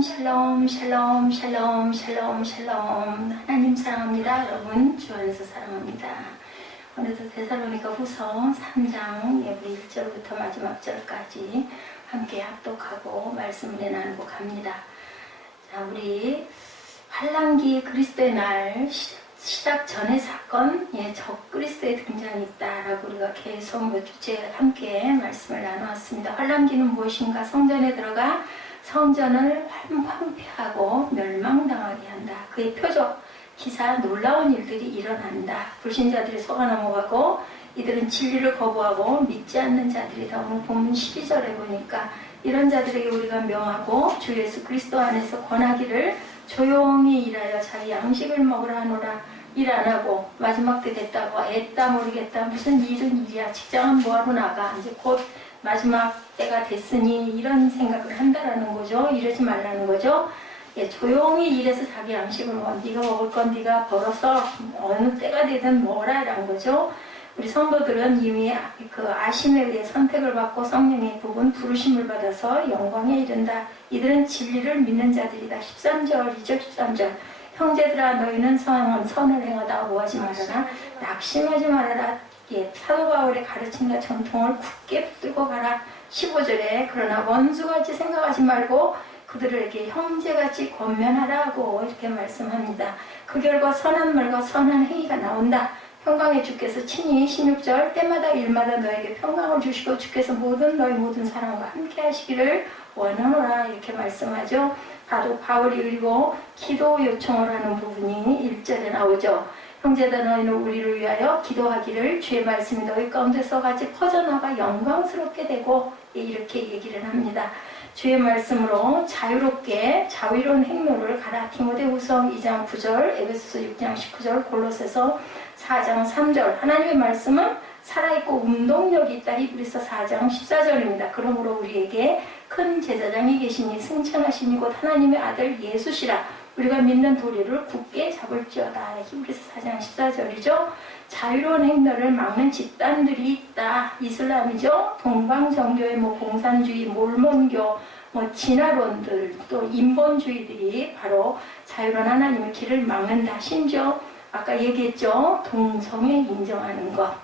샬롬 샬롬 샬롬 샬롬 샬롬. 하나님 사랑합니다. 여러분 주 안에서 사랑합니다. 오늘도 데살로니가 후서 3장 우리 1절부터 마지막 절까지 함께 합독하고 말씀을 나누고 갑니다. 자, 우리 환란기 그리스도의 날 시작 전의 사건, 적 그리스도의 등장이 있다라고 우리가 계속 주제에 함께 말씀을 나누었습니다. 환란기는 무엇인가? 성전에 들어가 성전을 황폐하고 멸망당하게 한다. 그의 표적, 기사, 놀라운 일들이 일어난다. 불신자들이 속아 넘어가고 이들은 진리를 거부하고 믿지 않는 자들이다. 오늘 본문 12절에 보니까 이런 자들에게 우리가 명하고 주 예수 그리스도 안에서 권하기를 조용히 일하여 자기 양식을 먹으라 하노라. 일 안 하고 마지막 때 됐다고 애다 모르겠다. 무슨 일은 일이야. 직장은 뭐하러 나가. 이제 곧 마지막 때가 됐으니 이런 생각을 한다라는 거죠. 이러지 말라는 거죠. 조용히 일해서 자기 양식을 먹어. 네가 먹을 건 네가 벌어서 어느 때가 되든 먹어라라는 거죠. 우리 성도들은 이미 그 아심에 의해 선택을 받고 성령의 부분 부르심을 받아서 영광에 이른다. 이들은 진리를 믿는 자들이다. 13절이죠. 13절. 형제들아 너희는 선을 행하다 오하지 말아라. 낙심하지 말아라. 사도 바울의 가르침과 전통을 굳게 붙들고 가라. 15절에 그러나 원수같이 생각하지 말고 그들에게 형제같이 권면하라고 이렇게 말씀합니다. 그 결과 선한 말과 선한 행위가 나온다. 평강의 주께서 친히 16절 때마다 일마다 너에게 평강을 주시고 주께서 너희 모든 사람과 함께 하시기를 원하노라 이렇게 말씀하죠. 바울이 그리고 기도 요청을 하는 부분이 1절에 나오죠. 형제들 너희는 우리를 위하여 기도하기를 주의 말씀이 너희 가운데서 같이 퍼져나가 영광스럽게 되고 이렇게 얘기를 합니다. 주의 말씀으로 자유로운 행로를 가라. 디모데후서 2장 9절, 에베소서 6장 19절, 골로새서 4장 3절. 하나님의 말씀은 살아있고 운동력이 있다. 히브리서 4장 14절입니다. 그러므로 우리에게 큰 제사장이 계시니 승천하신 이곳 하나님의 아들 예수시라. 우리가 믿는 도리를 굳게 잡을지어다. 히브리서 4장 14절이죠. 자유로운 행렬을 막는 집단들이 있다. 이슬람이죠. 동방정교의 공산주의, 몰몬교, 진화론들, 또 인본주의들이 바로 자유로운 하나님의 길을 막는다. 심지어 아까 얘기했죠. 동성애 인정하는 것.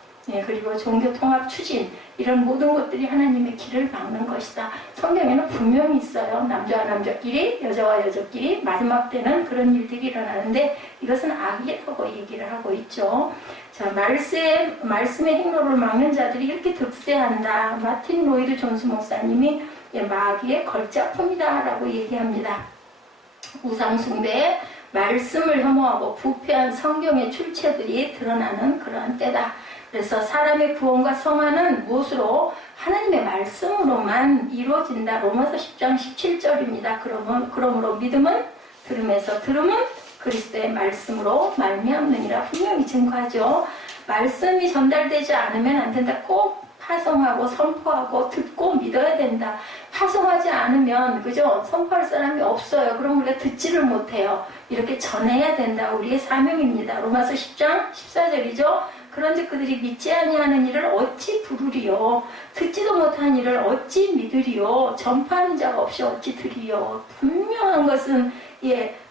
그리고 종교통합 추진 이런 모든 것들이 하나님의 길을 막는 것이다. 성경에는 분명히 있어요. 남자와 남자끼리 여자와 여자끼리 마지막 때는 그런 일들이 일어나는데 이것은 악이라고 얘기를 하고 있죠. 자, 말씀의 행로를 막는 자들이 이렇게 득세한다. 마틴 로이드 존스 목사님이 마귀의 걸작품이다 라고 얘기합니다. 우상숭배, 말씀을 혐오하고 부패한 성경의 출처들이 드러나는 그러한 때다. 그래서 사람의 구원과 성화는 무엇으로? 하나님의 말씀으로만 이루어진다. 로마서 10장 17절입니다. 그러므로 믿음은 들음에서, 들음은 그리스도의 말씀으로 말미암느니라 분명히 증거하죠. 말씀이 전달되지 않으면 안 된다. 꼭 파송하고 선포하고 듣고 믿어야 된다. 파송하지 않으면 그죠? 선포할 사람이 없어요. 그럼 우리가 듣지를 못해요. 이렇게 전해야 된다. 우리의 사명입니다. 로마서 10장 14절이죠. 그런즉 그들이 믿지 아니하는 일을 어찌 부르리요? 듣지도 못한 일을 어찌 믿으리요? 전파하는 자가 없이 어찌 들으리요? 분명한 것은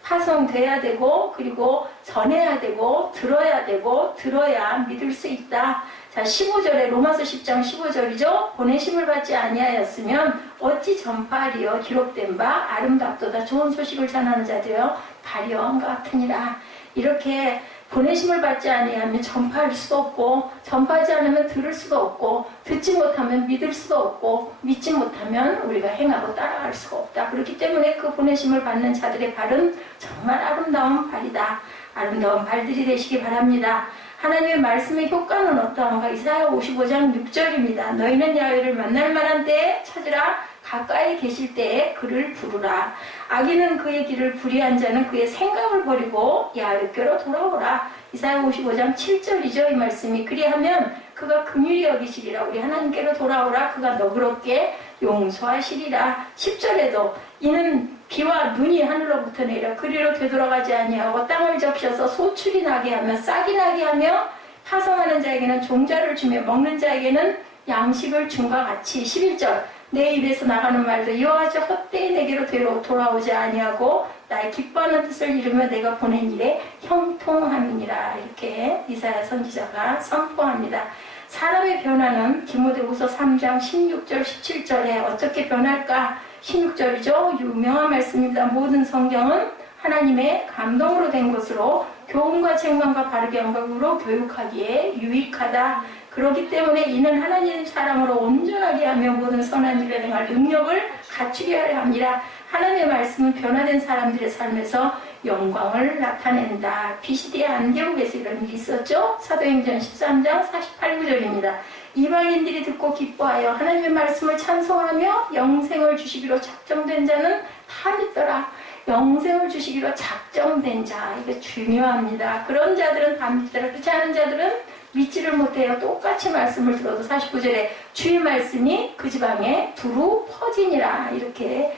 파송돼야 되고 그리고 전해야 되고 들어야 믿을 수 있다. 자, 15절에 로마서 10장 15절이죠. 보내심을 받지 아니하였으면 어찌 전파하리요? 기록된 바 아름답도다. 좋은 소식을 전하는 자들여 발효함과 같으니라. 이렇게 보내심을 받지 아니하면 전파할 수도 없고 전파하지 않으면 들을 수도 없고 듣지 못하면 믿을 수도 없고 믿지 못하면 우리가 행하고 따라갈 수가 없다. 그렇기 때문에 그 보내심을 받는 자들의 발은 정말 아름다운 발이다. 아름다운 발들이 되시기 바랍니다. 하나님의 말씀의 효과는 어떠한가? 이사야 55장 6절입니다. 너희는 야훼를 만날 만한 때에 찾으라. 가까이 계실 때에 그를 부르라. 악인은 그의 길을 불의한 자는 그의 생각을 버리고 야훼께로 돌아오라. 이사야 55장 7절이죠. 이 말씀이. 그리하면 그가 긍휼히 여기시리라. 우리 하나님께로 돌아오라. 그가 너그럽게 용서하시리라. 10절에도 이는 비와 눈이 하늘로부터 내려 그리로 되돌아가지 아니하고 땅을 적셔서 소출이 나게 하며 싹이 나게 하며 파송하는 자에게는 종자를 주며 먹는 자에게는 양식을 줌과 같이. 11절 내 입에서 나가는 말도 이와 같이 헛되이 내게로 돌아오지 아니하고 나의 기뻐하는 뜻을 이루며 내가 보낸 일에 형통함이니라. 이렇게 이사야 선지자가 선포합니다. 사람의 변화는 디모데후서 3장 16절 17절에 어떻게 변할까? 16절이죠. 유명한 말씀입니다. 모든 성경은 하나님의 감동으로 된 것으로 교훈과 책망과 바르게 영각으로 교육하기에 유익하다. 그렇기 때문에 이는 하나님 사람으로 온전하게 하며 모든 선한 일을 행할 능력을 갖추게 하려 합니다. 하나님의 말씀은 변화된 사람들의 삶에서 영광을 나타낸다. 비시디아 안디옥에서 이런 일이 있었죠. 사도행전 13장 48구절입니다. 이방인들이 듣고 기뻐하여 하나님의 말씀을 찬송하며 영생을 주시기로 작정된 자는 다 믿더라. 영생을 주시기로 작정된 자, 이거 중요합니다. 그런 자들은 다 믿더라. 그렇지 않은 자들은 믿지를 못해요. 똑같이 말씀을 들어도 49절에 주의 말씀이 그 지방에 두루 퍼지니라. 이렇게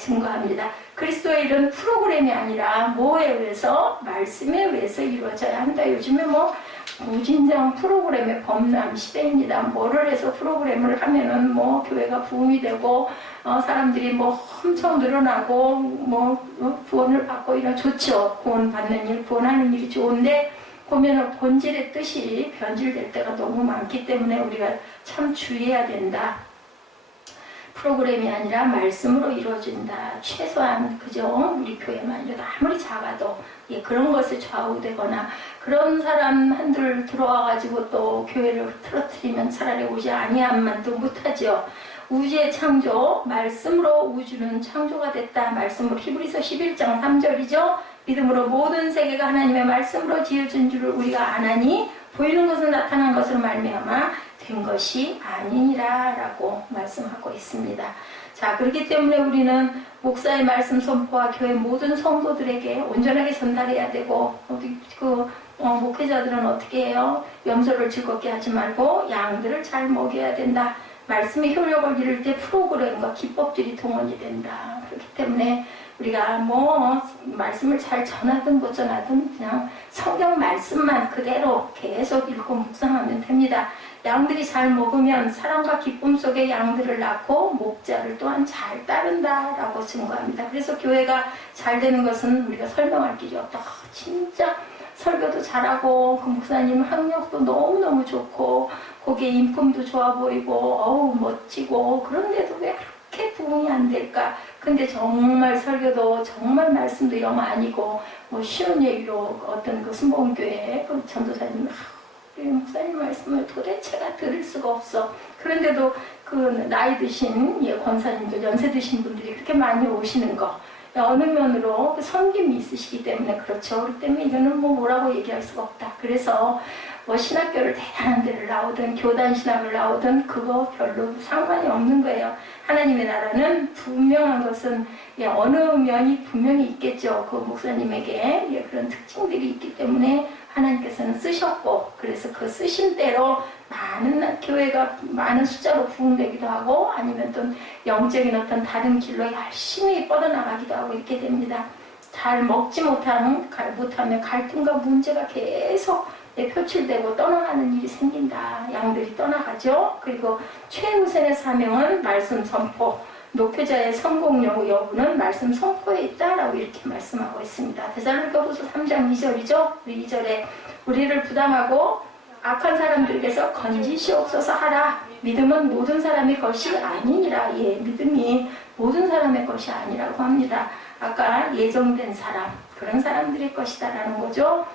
증거합니다. 그리스도의 일은 프로그램이 아니라 뭐에 의해서? 말씀에 의해서 이루어져야 한다. 요즘에 무진장 프로그램의 범람 시대입니다. 뭐를 해서 프로그램을 하면은 교회가 부흥이 되고 사람들이 엄청 늘어나고 구원을 받고 이런 좋죠. 구원 받는 일, 구원하는 일이 좋은데 보면은 본질의 뜻이 변질될 때가 너무 많기 때문에 우리가 참 주의해야 된다. 프로그램이 아니라 말씀으로 이루어진다. 최소한 그죠? 우리 교회만이라도 아무리 작아도 그런 것에 좌우되거나 그런 사람 한둘 들어와가지고 또 교회를 틀어뜨리면 차라리 오지 아니함만도 못하죠. 우주의 창조, 말씀으로 우주는 창조가 됐다. 말씀으로 히브리서 11장 3절이죠. 믿음으로 모든 세계가 하나님의 말씀으로 지어진 줄을 우리가 아나니 보이는 것은 나타난 것으로 말미암아 된 것이 아니니라 라고 말씀하고 있습니다. 자, 그렇기 때문에 우리는 목사의 말씀 선포와 교회 모든 성도들에게 온전하게 전달해야 되고 목회자들은 어떻게 해요? 염소를 즐겁게 하지 말고 양들을 잘 먹여야 된다. 말씀의 효력을 이룰 때 프로그램과 기법들이 동원이 된다. 그렇기 때문에 우리가 말씀을 잘 전하든 못 전하든 그냥 성경 말씀만 그대로 계속 읽고 묵상하면 됩니다. 양들이 잘 먹으면 사랑과 기쁨 속에 양들을 낳고 목자를 또한 잘 따른다라고 증거합니다. 그래서 교회가 잘 되는 것은 우리가 설명할 길이 없다. 진짜 설교도 잘하고 그 목사님 학력도 너무너무 좋고 거기에 인품도 좋아 보이고 멋지고 그런데도 왜 그렇게 부흥이 안 될까? 근데 정말 설교도 정말 말씀도 영 아니고 쉬운 얘기로 어떤 그 순복음교회 그 전도사님 목사님 말씀을 도대체가 들을 수가 없어. 그런데도 그 나이 드신 권사님들 연세 드신 분들이 그렇게 많이 오시는 거 어느 면으로 섬김이 있으시기 때문에 그렇죠. 그렇기 때문에 이거는 뭐라고 얘기할 수가 없다. 그래서 신학교를 대단한 데를 나오든 교단 신학을 나오든 그거 별로 상관이 없는 거예요. 하나님의 나라는 분명한 것은 어느 면이 분명히 있겠죠. 그 목사님에게 그런 특징들이 있기 때문에 하나님께서는 쓰셨고 그래서 그 쓰신 대로 많은 교회가 많은 숫자로 부흥되기도 하고 아니면 또 영적인 어떤 다른 길로 열심히 뻗어나가기도 하고 이렇게 됩니다. 잘 먹지 못하면 갈등과 문제가 계속 표출되고 떠나가는 일이 생긴다. 양들이 떠나가죠. 그리고 최우선의 사명은 말씀 선포, 목회자의 성공 여부는 말씀 선포에 있다라고 이렇게 말씀하고 있습니다. 데살로니가후서 3장 2절이죠. 2절에 우리를 부당하고 악한 사람들에게서 건지시옵소서 하라. 믿음은 모든 사람의 것이 아니니라. 믿음이 모든 사람의 것이 아니라고 합니다. 아까 예정된 사람, 그런 사람들의 것이다라는 거죠.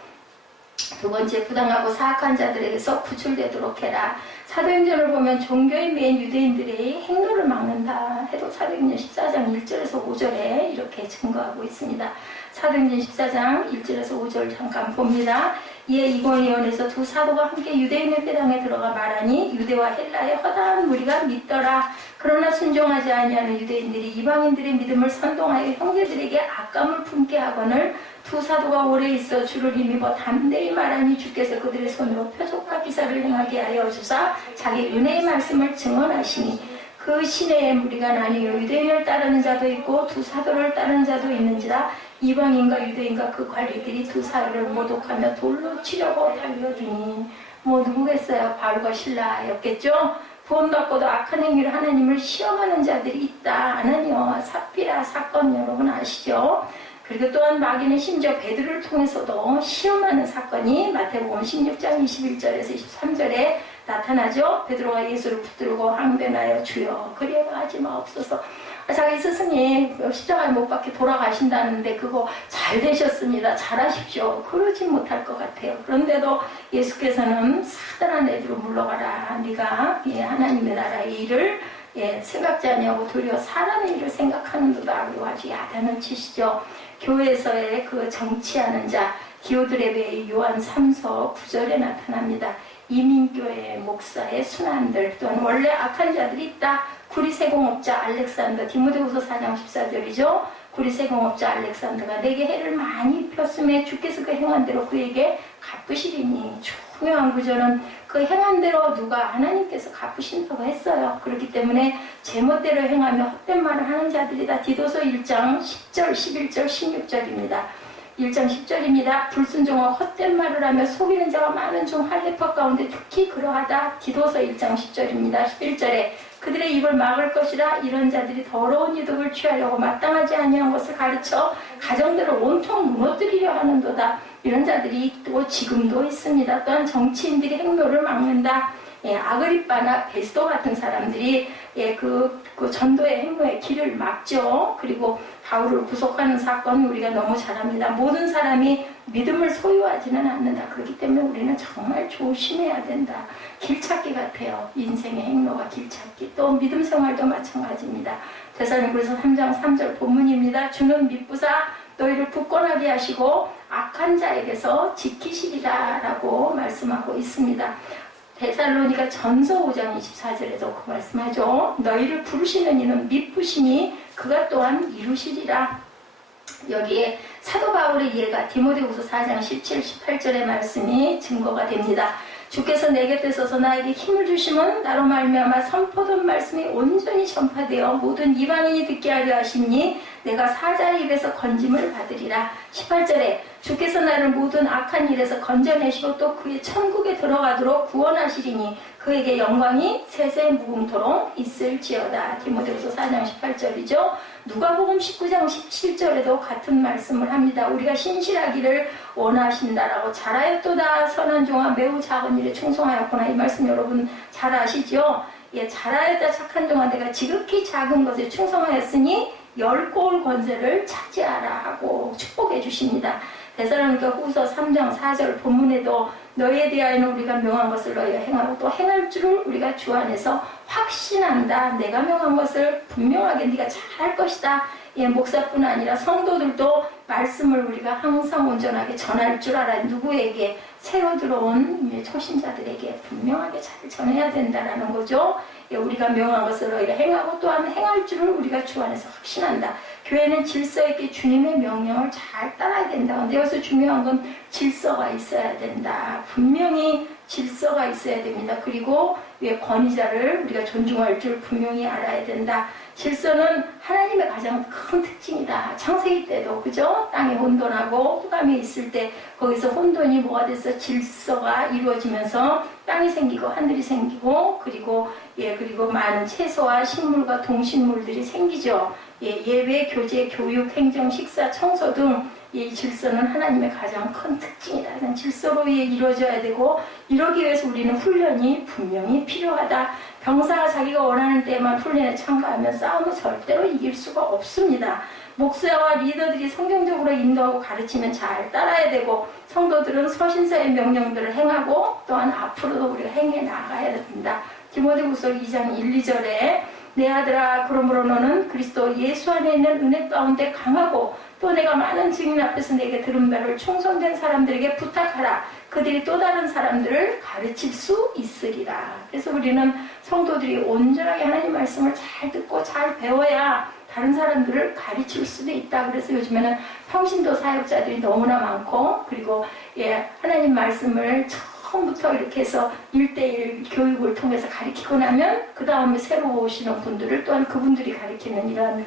두 번째, 부당하고 사악한 자들에게서 구출되도록 해라. 사도행전을 보면 종교의 맨 유대인들의 행로를 막는다 해도 사도행전 14장 1절에서 5절에 이렇게 증거하고 있습니다. 사도행전 14장 1절에서 5절 잠깐 봅니다. 이에 이고니온에서 두 사도가 함께 유대인의 회당에 들어가 말하니 유대와 헬라의 허다한 무리가 믿더라. 그러나 순종하지 아니하는 유대인들이 이방인들의 믿음을 선동하여 형제들에게 악감을 품게 하거늘 두 사도가 오래 있어 주를 힘입어 담대히 말하니 주께서 그들의 손으로 표적과 기사를 행하게 하여 주사 자기 은혜의 말씀을 증언하시니 그 시내에 무리가 나뉘어 유대인을 따르는 자도 있고 두 사도를 따르는 자도 있는지라. 이방인과 유대인과 그 관리들이 두 사도를 모독하며 돌로 치려고 달려드니 누구겠어요? 바울과 신라였겠죠? 구원받고도 악한 행위를 하나님을 시험하는 자들이 있다. 아나니아와 삽비라 사건 여러분 아시죠? 그리고 또한 마귀는 심지어 베드로를 통해서도 시험하는 사건이 마태복음 16장 21절에서 23절에 나타나죠. 베드로가 예수를 붙들고 항변하여 주여 그리하지 마옵소서. 자기 스승이 십자가에 못 박혀 돌아가신다는데 그거 잘 되셨습니다. 잘하십시오. 그러지 못할 것 같아요. 그런데도 예수께서는 사단한 애들로 물러가라. 네가 하나님의 나라의 일을 생각지 아니하고 도리어 사람의 일을 생각하는도다. 그리고 아주 야단을 치시죠. 교회에서의 그 정치하는 자 디오드레베의 요한 3서 9절에 나타납니다. 이민교회 목사의 순환들 또한 원래 악한 자들이 있다. 구리세공업자 알렉산더 디모데후서 4장 14절이죠. 구리세공업자 알렉산더가 내게 해를 많이 입혔음에 주께서 그 행한 대로 그에게 갚으시리니. 중요한 구절은 그 행한 대로 누가 하나님께서 갚으신다고 했어요. 그렇기 때문에 제멋대로 행하며 헛된 말을 하는 자들이다. 디도서 1장 10절 11절 16절입니다. 1장 10절입니다. 불순종하고 헛된 말을 하며 속이는 자가 많은 중 할례법 가운데 특히 그러하다. 디도서 1장 10절입니다. 11절에 그들의 입을 막을 것이라. 이런 자들이 더러운 이득을 취하려고 마땅하지 아니한 것을 가르쳐 가정들을 온통 무너뜨리려 하는도다. 이런 자들이 또 지금도 있습니다. 또한 정치인들이 행로를 막는다. 아그리빠나 베스도 같은 사람들이 그 전도의 행로의 길을 막죠. 그리고 바울을 구속하는 사건 우리가 너무 잘 압니다. 모든 사람이 믿음을 소유하지는 않는다. 그렇기 때문에 우리는 정말 조심해야 된다. 길찾기 같아요. 인생의 행로가 길찾기. 또 믿음 생활도 마찬가지입니다. 데살로니가서 3장 3절 본문입니다. 주는 미쁘사 너희를 굳건하게 하시고 악한 자에게서 지키시리라 라고 말씀하고 있습니다. 데살로니가 전서 5장 24절에도 그 말씀하죠. 너희를 부르시는 이는 미쁘시니 그가 또한 이루시리라. 여기에 사도 바울의 예가 디모데후서 4장 17, 18절의 말씀이 증거가 됩니다. 주께서 내 곁에 서서 나에게 힘을 주시면 나로 말미암아 선포된 말씀이 온전히 전파되어 모든 이방인이 듣게 하려 하시니 내가 사자의 입에서 건짐을 받으리라. 18절에 주께서 나를 모든 악한 일에서 건져내시고 또 그의 천국에 들어가도록 구원하시리니 그에게 영광이 세세 무궁토록 있을지어다. 디모데후서 4장 18절이죠. 누가복음 19장 17절에도 같은 말씀을 합니다. 우리가 신실하기를 원하신다라고. 잘하였도다 선한 종아 매우 작은 일에 충성하였구나. 이 말씀 여러분 잘 아시죠? 잘하였다 착한 종아 내가 지극히 작은 것에 충성하였으니 10고을 권세를 차지하라 하고 축복해 주십니다. 데살로니가 후서 3장 4절 본문에도 너희에 대하여는 우리가 명한 것을 너희가 행하고 또 행할 줄을 우리가 주 안에서 확신한다. 내가 명한 것을 분명하게 네가 잘할 것이다. 목사뿐 아니라 성도들도 말씀을 우리가 항상 온전하게 전할 줄 알아. 누구에게? 새로 들어온 초신자들에게 분명하게 잘 전해야 된다라는 거죠. 우리가 명한 것을 너희가 행하고 또한 행할 줄을 우리가 주 안에서 확신한다. 교회는 질서 있게 주님의 명령을 잘 따라야 된다. 근데 여기서 중요한 건 질서가 있어야 된다. 분명히 질서가 있어야 됩니다. 그리고 권위자를 우리가 존중할 줄 분명히 알아야 된다. 질서는 하나님의 가장 큰 특징이다. 창세기 때도 그죠? 땅이 혼돈하고 흑암이 있을 때 거기서 혼돈이 뭐가 돼서 질서가 이루어지면서 땅이 생기고 하늘이 생기고 그리고 많은 채소와 식물과 동식물들이 생기죠. 예배, 교제, 교육, 행정, 식사, 청소 등 이 질서는 하나님의 가장 큰 특징이다. 이런 질서로 이루어져야 되고 이러기 위해서 우리는 훈련이 분명히 필요하다. 병사가 자기가 원하는 때만 훈련에 참가하면 싸움을 절대로 이길 수가 없습니다. 목사와 리더들이 성경적으로 인도하고 가르치면 잘 따라야 되고 성도들은 서신서의 명령들을 행하고 또한 앞으로도 우리가 행해 나가야 된다. 디모데후서 2장 1, 2절에 내 아들아 그러므로 너는 그리스도 예수 안에 있는 은혜 가운데 강하고 또 내가 많은 증인 앞에서 내게 들은 바를 충성된 사람들에게 부탁하라. 그들이 또 다른 사람들을 가르칠 수 있으리라. 그래서 우리는 성도들이 온전하게 하나님 말씀을 잘 듣고 잘 배워야 다른 사람들을 가르칠 수도 있다. 그래서 요즘에는 평신도 사역자들이 너무나 많고 그리고 하나님 말씀을 처음부터 이렇게 해서 1대1 교육을 통해서 가르치고 나면 그 다음에 새로 오시는 분들을 또한 그분들이 가르치는 이러한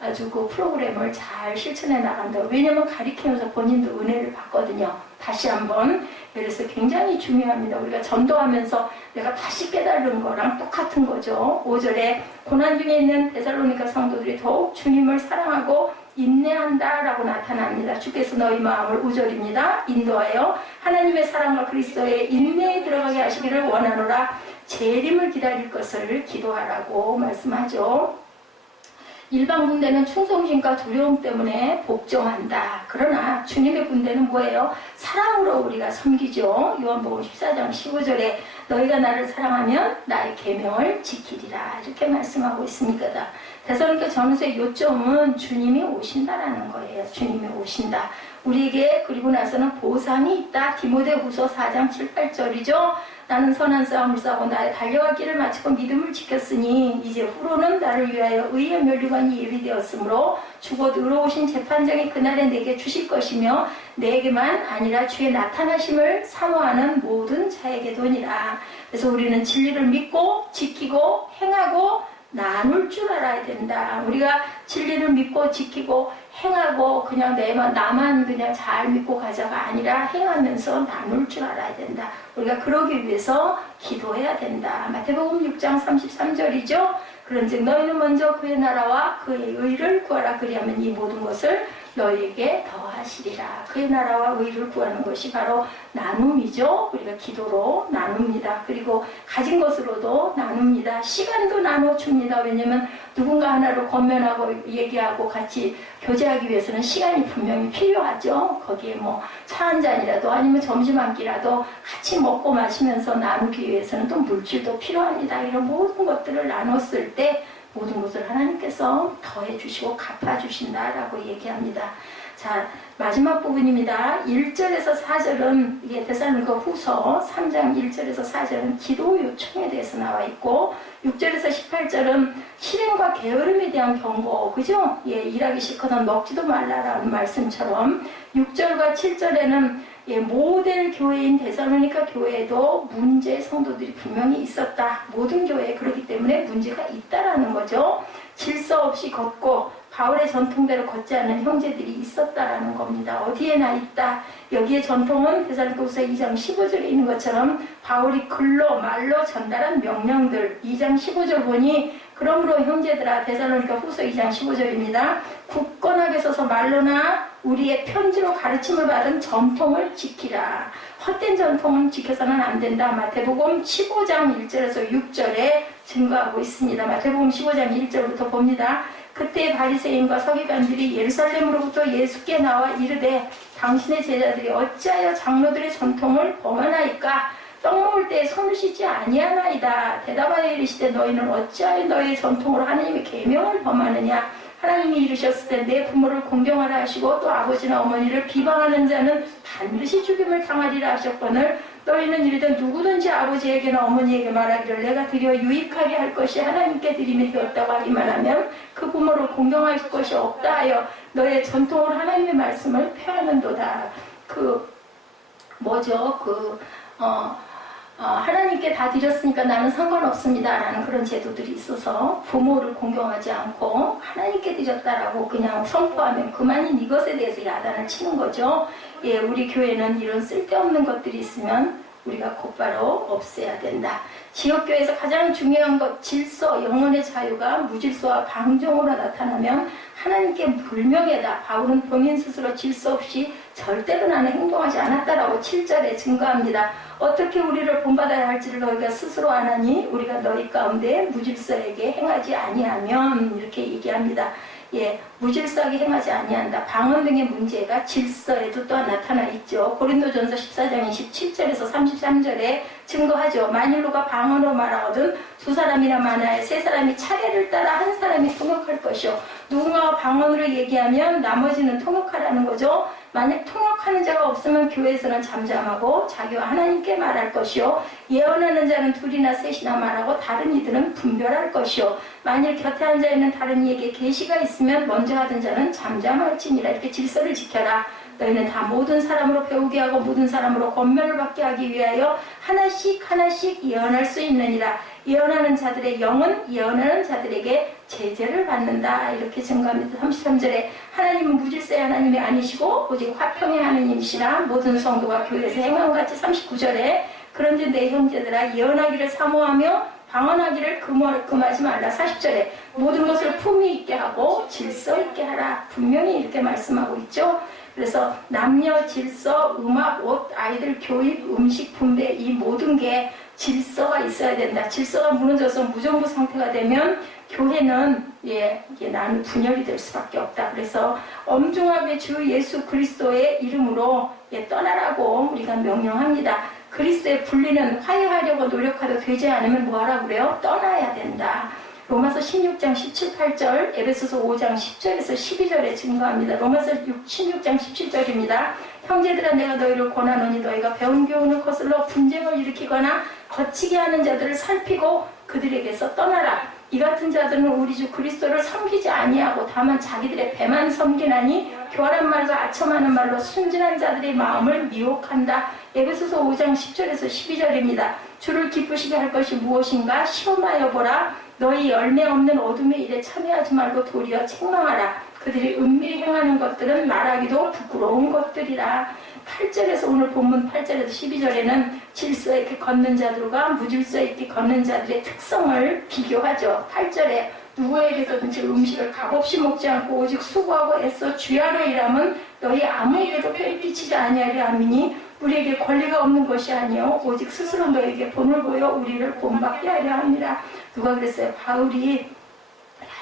아주 그 프로그램을 잘 실천해 나간다. 왜냐면 가르치면서 본인도 은혜를 받거든요. 다시 한번. 그래서 굉장히 중요합니다. 우리가 전도하면서 내가 다시 깨달은 거랑 똑같은 거죠. 5절에 고난 중에 있는 데살로니가 성도들이 더욱 주님을 사랑하고 인내한다라고 나타납니다. 주께서 너희 마음을 5절입니다. 인도하여 하나님의 사랑과 그리스도의 인내에 들어가게 하시기를 원하노라. 재림을 기다릴 것을 기도하라고 말씀하죠. 일반 군대는 충성심과 두려움 때문에 복종한다. 그러나 주님의 군대는 뭐예요? 사랑으로 우리가 섬기죠. 요한복음 14장 15절에 너희가 나를 사랑하면 나의 계명을 지키리라. 이렇게 말씀하고 있습니다. 데살로니가 전서의 요점은 주님이 오신다라는 거예요. 주님이 오신다. 우리에게 그리고 나서는 보상이 있다. 디모데후서 4장 7, 8절이죠. 나는 선한 싸움을 싸고 나의 달려갈 길을 마치고 믿음을 지켰으니 이제 후로는 나를 위하여 의의 면류관이 예비되었으므로 주곧 의로우신 재판장이 그날에 내게 주실 것이며 내게만 아니라 주의 나타나심을 사모하는 모든 자에게도니라. 그래서 우리는 진리를 믿고 지키고 행하고 나눌 줄 알아야 된다. 우리가 진리를 믿고 지키고 행하고 그냥 나만 그냥 잘 믿고 가자가 아니라 행하면서 나눌 줄 알아야 된다. 우리가 그러기 위해서 기도해야 된다. 마태복음 6장 33절이죠. 그런즉 너희는 먼저 그의 나라와 그의 의를 구하라. 그리하면 이 모든 것을 너희에게 더하시리라. 그의 나라와 의를 구하는 것이 바로 나눔이죠. 우리가 기도로 나눕니다. 그리고 가진 것으로도 나눕니다. 시간도 나눠줍니다. 왜냐하면 누군가 하나로 권면하고 얘기하고 같이 교제하기 위해서는 시간이 분명히 필요하죠. 거기에 뭐 차 한 잔이라도 아니면 점심 한 끼라도 같이 먹고 마시면서 나누기 위해서는 또 물질도 필요합니다. 이런 모든 것들을 나눴을 때 모든 것을 하나님께서 더해주시고 갚아주신다라고 얘기합니다. 자, 마지막 부분입니다. 1절에서 4절은 이게 데살로니가 후서 3장 1절에서 4절은 기도 요청에 대해서 나와 있고 6절에서 18절은 실행과 게으름에 대한 경고, 그죠? 예, 일하기 싫거든 먹지도 말라라는 말씀처럼 6절과 7절에는 예, 모델 교회인 데살로니가 교회에도 문제 성도들이 분명히 있었다. 모든 교회에 그렇기 때문에 문제가 있다라는 거죠. 질서 없이 걷고 바울의 전통대로 걷지 않는 형제들이 있었다라는 겁니다. 어디에나 있다. 여기에 전통은 데살로니가후서 2장 15절에 있는 것처럼 바울이 글로 말로 전달한 명령들 2장 15절 보니 그러므로 형제들아 데살로니가 후서 2장 15절입니다. 굳건하게 서서 말로나 우리의 편지로 가르침을 받은 전통을 지키라. 헛된 전통은 지켜서는 안 된다. 마태복음 15장 1절에서 6절에 증거하고 있습니다. 마태복음 15장 1절부터 봅니다. 그때 바리새인과 서기관들이 예루살렘으로부터 예수께 나와 이르되 당신의 제자들이 어찌하여 장로들의 전통을 범하나이까? 떡 먹을 때 손을 씻지 아니하나이다. 대답하여 이르시되 너희는 어찌하여 너희의 전통으로 하나님의 계명을 범하느냐? 하나님이 이르셨을 때 내 부모를 공경하라 하시고 또 아버지나 어머니를 비방하는 자는 반드시 죽임을 당하리라 하셨거늘 너희는 이르되 누구든지 아버지에게나 어머니에게 말하기를 내가 드려 유익하게 할 것이 하나님께 드림이 되었다고 하기만 하면 그 부모를 공경할 것이 없다 하여 너의 전통으로 하나님의 말씀을 폐하는도다. 하나님께 다 드렸으니까 나는 상관없습니다 라는 그런 제도들이 있어서 부모를 공경하지 않고 하나님께 드렸다라고 그냥 선포하면 그만인 이것에 대해서 야단을 치는 거죠. 예, 우리 교회는 이런 쓸데없는 것들이 있으면 우리가 곧바로 없애야 된다. 지역교회에서 가장 중요한 것, 질서, 영혼의 자유가 무질서와 방종으로 나타나면 하나님께 불명예다. 바울은 본인 스스로 질서 없이 절대로 나는 행동하지 않았다라고 7절에 증거합니다. 어떻게 우리를 본받아야 할지를 너희가 스스로 아나니 우리가 너희 가운데 무질서에게 행하지 아니하면 이렇게 얘기합니다. 예, 무질서하게 행하지 아니한다. 방언 등의 문제가 질서에도 또한 나타나 있죠. 고린도전서 14장 27절에서 33절에 증거하죠. 만일 누가 방언으로 말하거든 두 사람이나 많아야 세 사람이 차례를 따라 한 사람이 통역할 것이요. 누군가가 방언으로 얘기하면 나머지는 통역하라는 거죠. 만약 통역하는 자가 없으면 교회에서는 잠잠하고 자기와 하나님께 말할 것이요. 예언하는 자는 둘이나 셋이나 말하고 다른 이들은 분별할 것이요. 만일 곁에 앉아있는 다른 이에게 계시가 있으면 먼저 하던 자는 잠잠할지니라. 이렇게 질서를 지켜라. 너희는 다 모든 사람으로 배우게 하고 모든 사람으로 권면을 받게 하기 위하여 하나씩 하나씩 예언할 수 있느니라. 예언하는 자들의 영은 예언하는 자들에게 제재를 받는다. 이렇게 증거합니다. 33절에 하나님은 무질서의 하나님이 아니시고 오직 화평의 하나님이시라. 모든 성도가 교회에서 행함같이 39절에 그런데 내 형제들아 예언하기를 사모하며 방언하기를 금하지 말라. 40절에 모든 것을 품위 있게 하고 질서 있게 하라. 분명히 이렇게 말씀하고 있죠. 그래서 남녀 질서, 음악, 옷, 아이들 교육, 음식 분배 이 모든 게 질서가 있어야 된다. 질서가 무너져서 무정부 상태가 되면 교회는 이게 나는 분열이 될 수밖에 없다. 그래서 엄중하게 주 예수 그리스도의 이름으로 떠나라고 우리가 명령합니다. 그리스도의 분리는 화해하려고 노력하도 되지 않으면 뭐하라 그래요? 떠나야 된다. 로마서 16장 17, 18절, 에베소서 5장 10절에서 12절에 증거합니다. 로마서 16장 17절입니다. 형제들아 내가 너희를 권하노니 너희가 배운 교훈을 거슬러 분쟁을 일으키거나 거치게 하는 자들을 살피고 그들에게서 떠나라. 이 같은 자들은 우리 주 그리스도를 섬기지 아니하고 다만 자기들의 배만 섬기나니 교활한 말과 아첨하는 말로 순진한 자들의 마음을 미혹한다. 에베소서 5장 10절에서 12절입니다. 주를 기쁘시게 할 것이 무엇인가 시험하여 보라. 너희 열매 없는 어둠의 일에 참여하지 말고 도리어 책망하라. 그들이 은밀히 행하는 것들은 말하기도 부끄러운 것들이라. 8절에서 오늘 본문 8절에서 12절에는 질서 있게 걷는 자들과 무질서 있게 걷는 자들의 특성을 비교하죠. 8절에 누구에게서든지 음식을 값없이 먹지 않고 오직 수고하고 애써 주야로 일함은 너희 아무에게도 폐를 끼치지 아니하려 함이니 우리에게 권리가 없는 것이 아니요 오직 스스로 너에게 본을 보여 우리를 본받게 하려 합니다. 누가 그랬어요? 바울이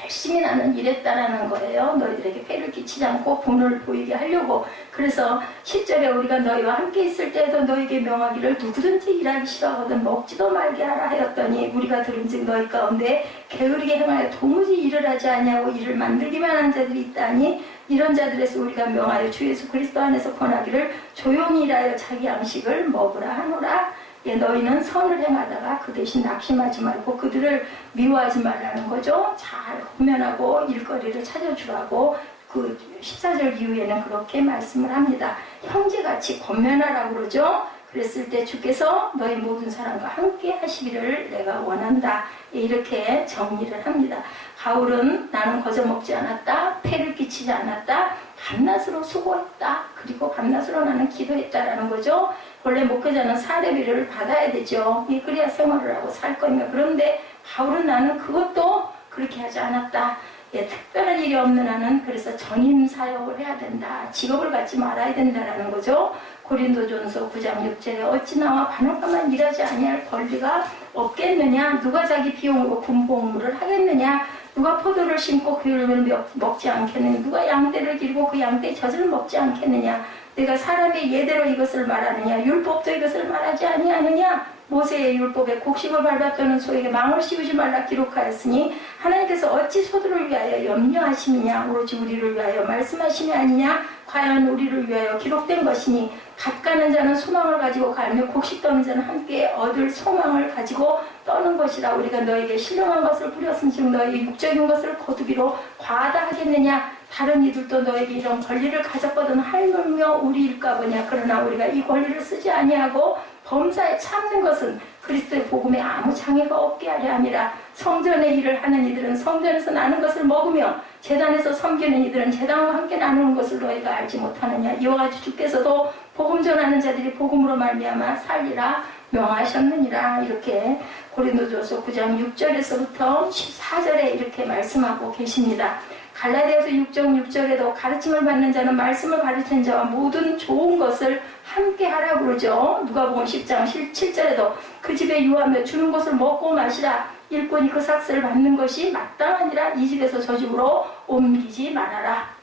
열심히 나는 일했다라는 거예요. 너희들에게 폐를 끼치지 않고 본을 보이게 하려고. 그래서 10절에 우리가 너희와 함께 있을 때에도 너희에게 명하기를 누구든지 일하기 싫어하거든 먹지도 말게 하라 하였더니 우리가 들은즉 너희 가운데 게으르게 행하여 도무지 일을 하지 아니하고 일을 만들기만 하는 자들이 있다니 이런 자들에서 우리가 명하여 주 예수 그리스도 안에서 권하기를 조용히 일하여 자기 양식을 먹으라 하노라. 너희는 선을 행하다가 그 대신 낙심하지 말고 그들을 미워하지 말라는 거죠. 잘 권면하고 일거리를 찾아주라고 그 14절 이후에는 그렇게 말씀을 합니다. 형제같이 권면하라고 그러죠. 그랬을 때 주께서 너희 모든 사람과 함께 하시기를 내가 원한다. 이렇게 정리를 합니다. 바울은 나는 거저먹지 않았다. 폐를 끼치지 않았다. 밤낮으로 수고했다. 그리고 밤낮으로 나는 기도했다라는 거죠. 원래 목회자는 사례비를 받아야 되죠. 그래야 생활을 하고 살 거니까. 그런데 바울은 나는 그것도 그렇게 하지 않았다. 특별한 일이 없는 나는 그래서 전임 사역을 해야 된다. 직업을 갖지 말아야 된다라는 거죠. 고린도전서 9장 6절에 어찌 나와 반원가만 일하지 아니할 권리가 없겠느냐. 누가 자기 비용으로 군복무를 하겠느냐. 누가 포도를 심고 그 열매를 먹지 않겠느냐. 누가 양떼를 기르고 그 양떼의 젖을 먹지 않겠느냐. 내가 사람의 예대로 이것을 말하느냐. 율법도 이것을 말하지 아니하느냐. 모세의 율법에 곡식을 밟았다는 소에게 망을 씌우지 말라 기록하였으니 하나님께서 어찌 소들을 위하여 염려하시느냐. 오로지 우리를 위하여 말씀하시니 아니냐. 과연 우리를 위하여 기록된 것이니 갓 가는 자는 소망을 가지고 가며 곡식 떠는 자는 함께 얻을 소망을 가지고 떠는 것이라. 우리가 너에게 신령한 것을 뿌렸은즉 너희 육적인 것을 거두기로 과하다 하겠느냐. 다른 이들도 너에게 이런 권리를 가졌거든 할물며 우리일까 보냐. 그러나 우리가 이 권리를 쓰지 아니하고 범사에 참는 것은 그리스도의 복음에 아무 장애가 없게 하려 함이라. 성전의 일을 하는 이들은 성전에서 나는 것을 먹으며 제단에서 섬기는 이들은 제단과 함께 나누는 것을 너희가 알지 못하느냐. 이와 같이 주께서도 복음 전하는 자들이 복음으로 말미암아 살리라 명하셨느니라. 이렇게 고린도전서 9장 6절에서부터 14절에 이렇게 말씀하고 계십니다. 갈라디아서 6장 6절에도 가르침을 받는 자는 말씀을 가르치는 자와 모든 좋은 것을 함께 하라고 그러죠. 누가복음 10장 7절에도 그 집에 유하며 주는 것을 먹고 마시라. 일꾼이 그 삭스를 받는 것이 마땅하니라. 이 집에서 저 집으로 옮기지 말아라.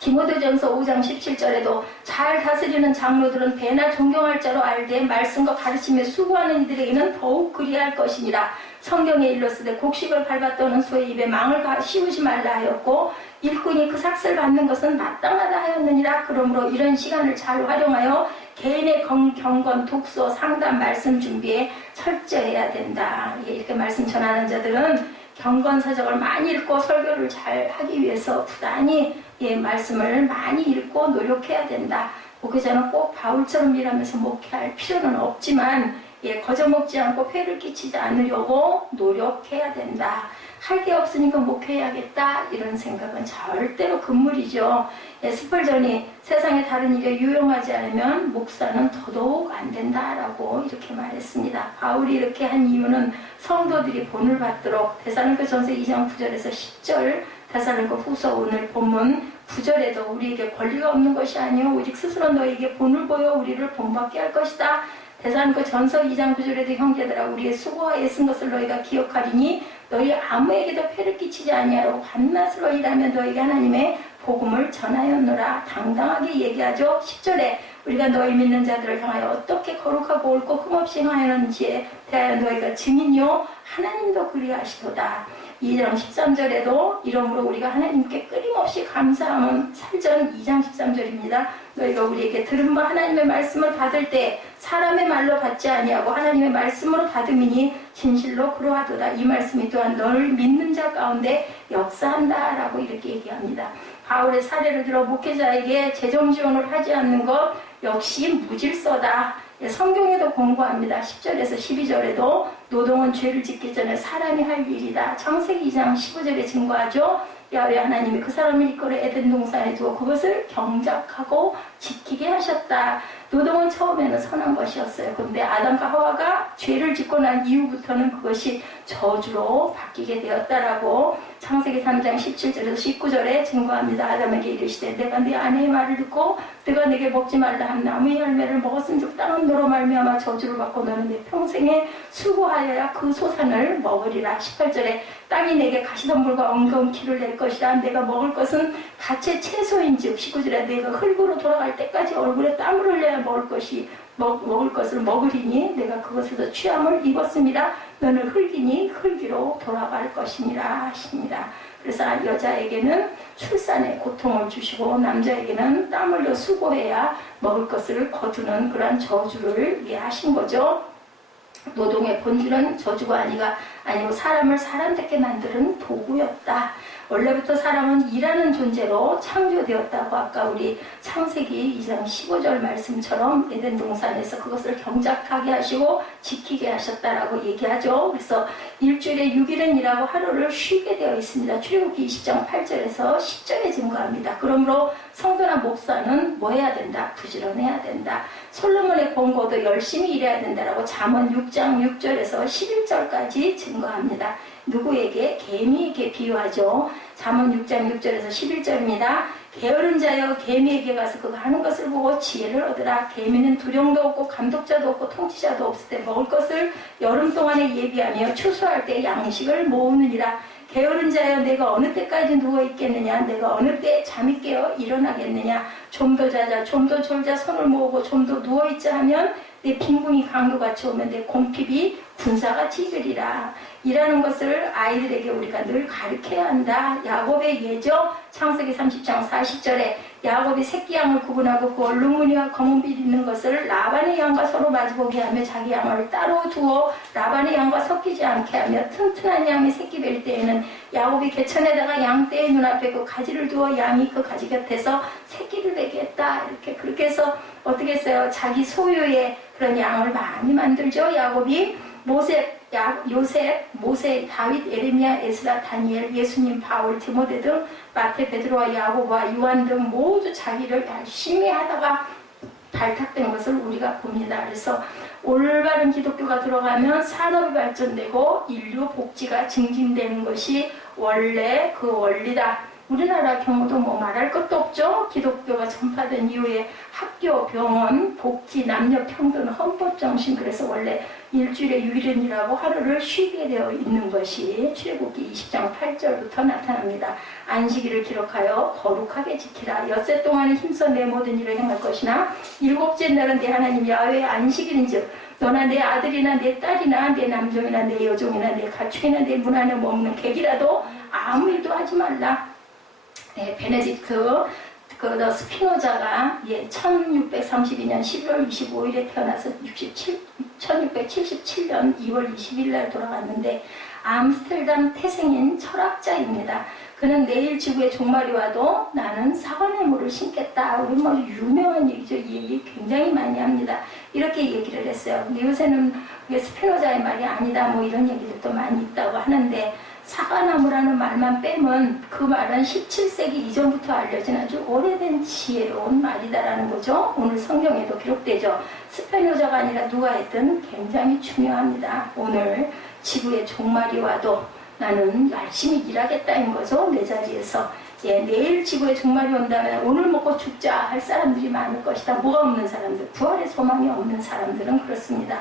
디모데전서 5장 17절에도 잘 다스리는 장로들은 배나 존경할 자로 알되 말씀과 가르침에 수고하는 이들에게는 더욱 그리할 것이니라. 성경에 일렀으되 곡식을 밟았더는 소의 입에 망을 씌우지 말라 하였고 일꾼이 그 삭스를 받는 것은 마땅하다 하였느니라. 그러므로 이런 시간을 잘 활용하여 개인의 경건, 독서, 상담, 말씀 준비에 철저해야 된다. 이렇게 말씀 전하는 자들은 경건사적을 많이 읽고 설교를 잘 하기 위해서 부단히 예, 말씀을 많이 읽고 노력해야 된다. 목회자는 꼭 바울처럼 일하면서 목회할 필요는 없지만 예, 거저먹지 않고 폐를 끼치지 않으려고 노력해야 된다. 할 게 없으니까 목회해야겠다 이런 생각은 절대로 금물이죠. 예, 스펄전이 세상의 다른 일에 유용하지 않으면 목사는 더더욱 안 된다라고 이렇게 말했습니다. 바울이 이렇게 한 이유는 성도들이 본을 받도록 데살로니가전서 2장 9절에서 10절 데살로니가 후서 오늘 본문 9절에도 우리에게 권리가 없는 것이 아니요 오직 스스로 너에게 본을 보여 우리를 본받게 할 것이다. 데살로니가전서 2장 9절에도 형제들아 우리의 수고와 애쓴 것을 너희가 기억하리니 너희 아무에게도 폐를 끼치지 아니하라고 밤낮으로 일하며 너희가 하나님의 복음을 전하였노라. 당당하게 얘기하죠. 10절에 우리가 너희 믿는 자들을 향하여 어떻게 거룩하고 옳고 흠없이 행하였는지에 대하여 너희가 증인이요 하나님도 그리하시도다. 2장 13절에도 이러므로 우리가 하나님께 끊임없이 감사함은 살전 2장 13절입니다. 너희가 우리에게 들은 바 하나님의 말씀을 받을 때 사람의 말로 받지 아니하고 하나님의 말씀으로 받음이니 진실로 그러하도다. 이 말씀이 또한 너를 믿는 자 가운데 역사한다 라고 이렇게 얘기합니다. 바울의 사례를 들어 목회자에게 재정 지원을 하지 않는 것 역시 무질서다. 성경에도 공부합니다. 10절에서 12절에도 노동은 죄를 짓기 전에 사람이 할 일이다. 창세기 2장 15절에 증거하죠. 야훼 하나님이 그 사람을 이끌어 에덴 동산에 두어 그것을 경작하고 지키게 하셨다. 노동은 처음에는 선한 것이었어요. 그런데 아담과 하와가 죄를 짓고 난 이후부터는 그것이 저주로 바뀌게 되었다라고 창세기 3장 17절에서 19절에 증거합니다. 아담에게 이르시되 내가 네 아내의 말을 듣고 네가 내게 먹지 말라 한 나무의 열매를 먹었은즉 땅은 너로 말미암아 저주를 받고 너는 내 평생에 수고하여야 그 소산을 먹으리라. 18절에 땅이 내게 가시덤불과 엉겅퀴를 낼 것이라. 내가 먹을 것은 밭의 채소인즉 19절에 내가 흙으로 돌아갈 때까지 얼굴에 땀을 흘려야 먹을 것을 먹으리니 내가 그것에서 취함을 입었습니다. 너는 흙이니 흙이로 돌아갈 것이니라 하십니다. 그래서 여자에게는 출산에 고통을 주시고 남자에게는 땀 흘려 수고해야 먹을 것을 거두는 그러한 저주를 하신 거죠. 노동의 본질은 저주가 아니고 사람을 사람답게 만드는 도구였다. 원래부터 사람은 일하는 존재로 창조되었다고 아까 우리 창세기 2장 15절 말씀처럼 에덴 동산에서 그것을 경작하게 하시고 지키게 하셨다라고 얘기하죠. 그래서 일주일에 6일은 일하고 하루를 쉬게 되어 있습니다. 출애굽기 20장 8절에서 10절에 증거합니다. 그러므로 성도나 목사는 뭐 해야 된다? 부지런해야 된다. 솔로몬의 권고도 열심히 일해야 된다라고 잠언 6장 6절에서 11절까지 증거합니다. 누구에게? 개미에게 비유하죠. 잠언 6장 6절에서 11절입니다. 게으른 자여 개미에게 가서 그가 하는 것을 보고 지혜를 얻으라. 개미는 두령도 없고 감독자도 없고 통치자도 없을 때 먹을 것을 여름 동안에 예비하며 추수할 때 양식을 모으느니라. 게으른 자여 내가 어느 때까지 누워있겠느냐. 내가 어느 때 잠이 깨어 일어나겠느냐. 좀 더 자자 좀 더 졸자 손을 모으고 좀 더 누워있자 하면 내 빈궁이 강도같이 오면 내 공핍이 군사같이 익으리라. 이라는 것을 아이들에게 우리가 늘 가르쳐야 한다. 야곱의 예죠. 창세기 30장 40절에 야곱이 새끼 양을 구분하고 그 얼룩무늬와 검은빛 있는 것을 라반의 양과 서로 마주보게 하며 자기 양을 따로 두어 라반의 양과 섞이지 않게 하며 튼튼한 양이 새끼 뵐 때에는 야곱이 개천에다가 양떼의 눈앞에 그 가지를 두어 양이 그 가지 곁에서 새끼를 베게 했다. 이렇게 그렇게 해서 어떻게 했어요? 자기 소유의 그런 양을 많이 만들죠. 야곱이 요셉, 모세, 다윗, 에레미야, 에스라, 다니엘, 예수님, 바울, 디모데 등 마태, 베드로와 야고보와 요한 등 모두 자기를 열심히 하다가 발탁된 것을 우리가 봅니다. 그래서 올바른 기독교가 들어가면 산업이 발전되고 인류 복지가 증진되는 것이 원래 그 원리다. 우리나라 경우도 뭐 말할 것도 없죠. 기독교가 전파된 이후에 학교, 병원, 복지, 남녀 평등, 헌법 정신, 그래서 원래 일주일에 6일은 일하고 하루를 쉬게 되어 있는 것이 출애굽기 20장 8절부터 나타납니다. 안식일을 기록하여 거룩하게 지키라. 엿새 동안에 힘써 내 모든 일을 행할 것이나 일곱째 날은 내 하나님 야훼의 안식일인즉 너나 내 아들이나 내 딸이나 내 남종이나 내 여종이나 내 가축이나 내 문 안에 머무는 객이라도 아무 일도 하지 말라. 네, 베네딕트 더 스피노자가 1632년 11월 25일에 태어나서 1677년 2월 20일 날 돌아갔는데 암스테르담 태생인 철학자입니다. 그는 내일 지구의 종말이 와도 나는 사과나무를 심겠다. 우리 뭐 유명한 얘기죠. 이 얘기 굉장히 많이 합니다. 이렇게 얘기를 했어요. 근데 요새는 그게 스피노자의 말이 아니다. 뭐 이런 얘기들도 많이 있다고 하는데 사과나무라는 말만 빼면 그 말은 17세기 이전부터 알려진 아주 오래된 지혜로운 말이다라는 거죠. 오늘 성경에도 기록되죠. 스피노자가 아니라 누가 했든 굉장히 중요합니다. 오늘 지구의 종말이 와도 나는 열심히 일하겠다는 거죠. 내 자리에서. 예, 내일 지구의 종말이 온다면 오늘 먹고 죽자 할 사람들이 많을 것이다. 뭐가 없는 사람들, 부활의 소망이 없는 사람들은 그렇습니다.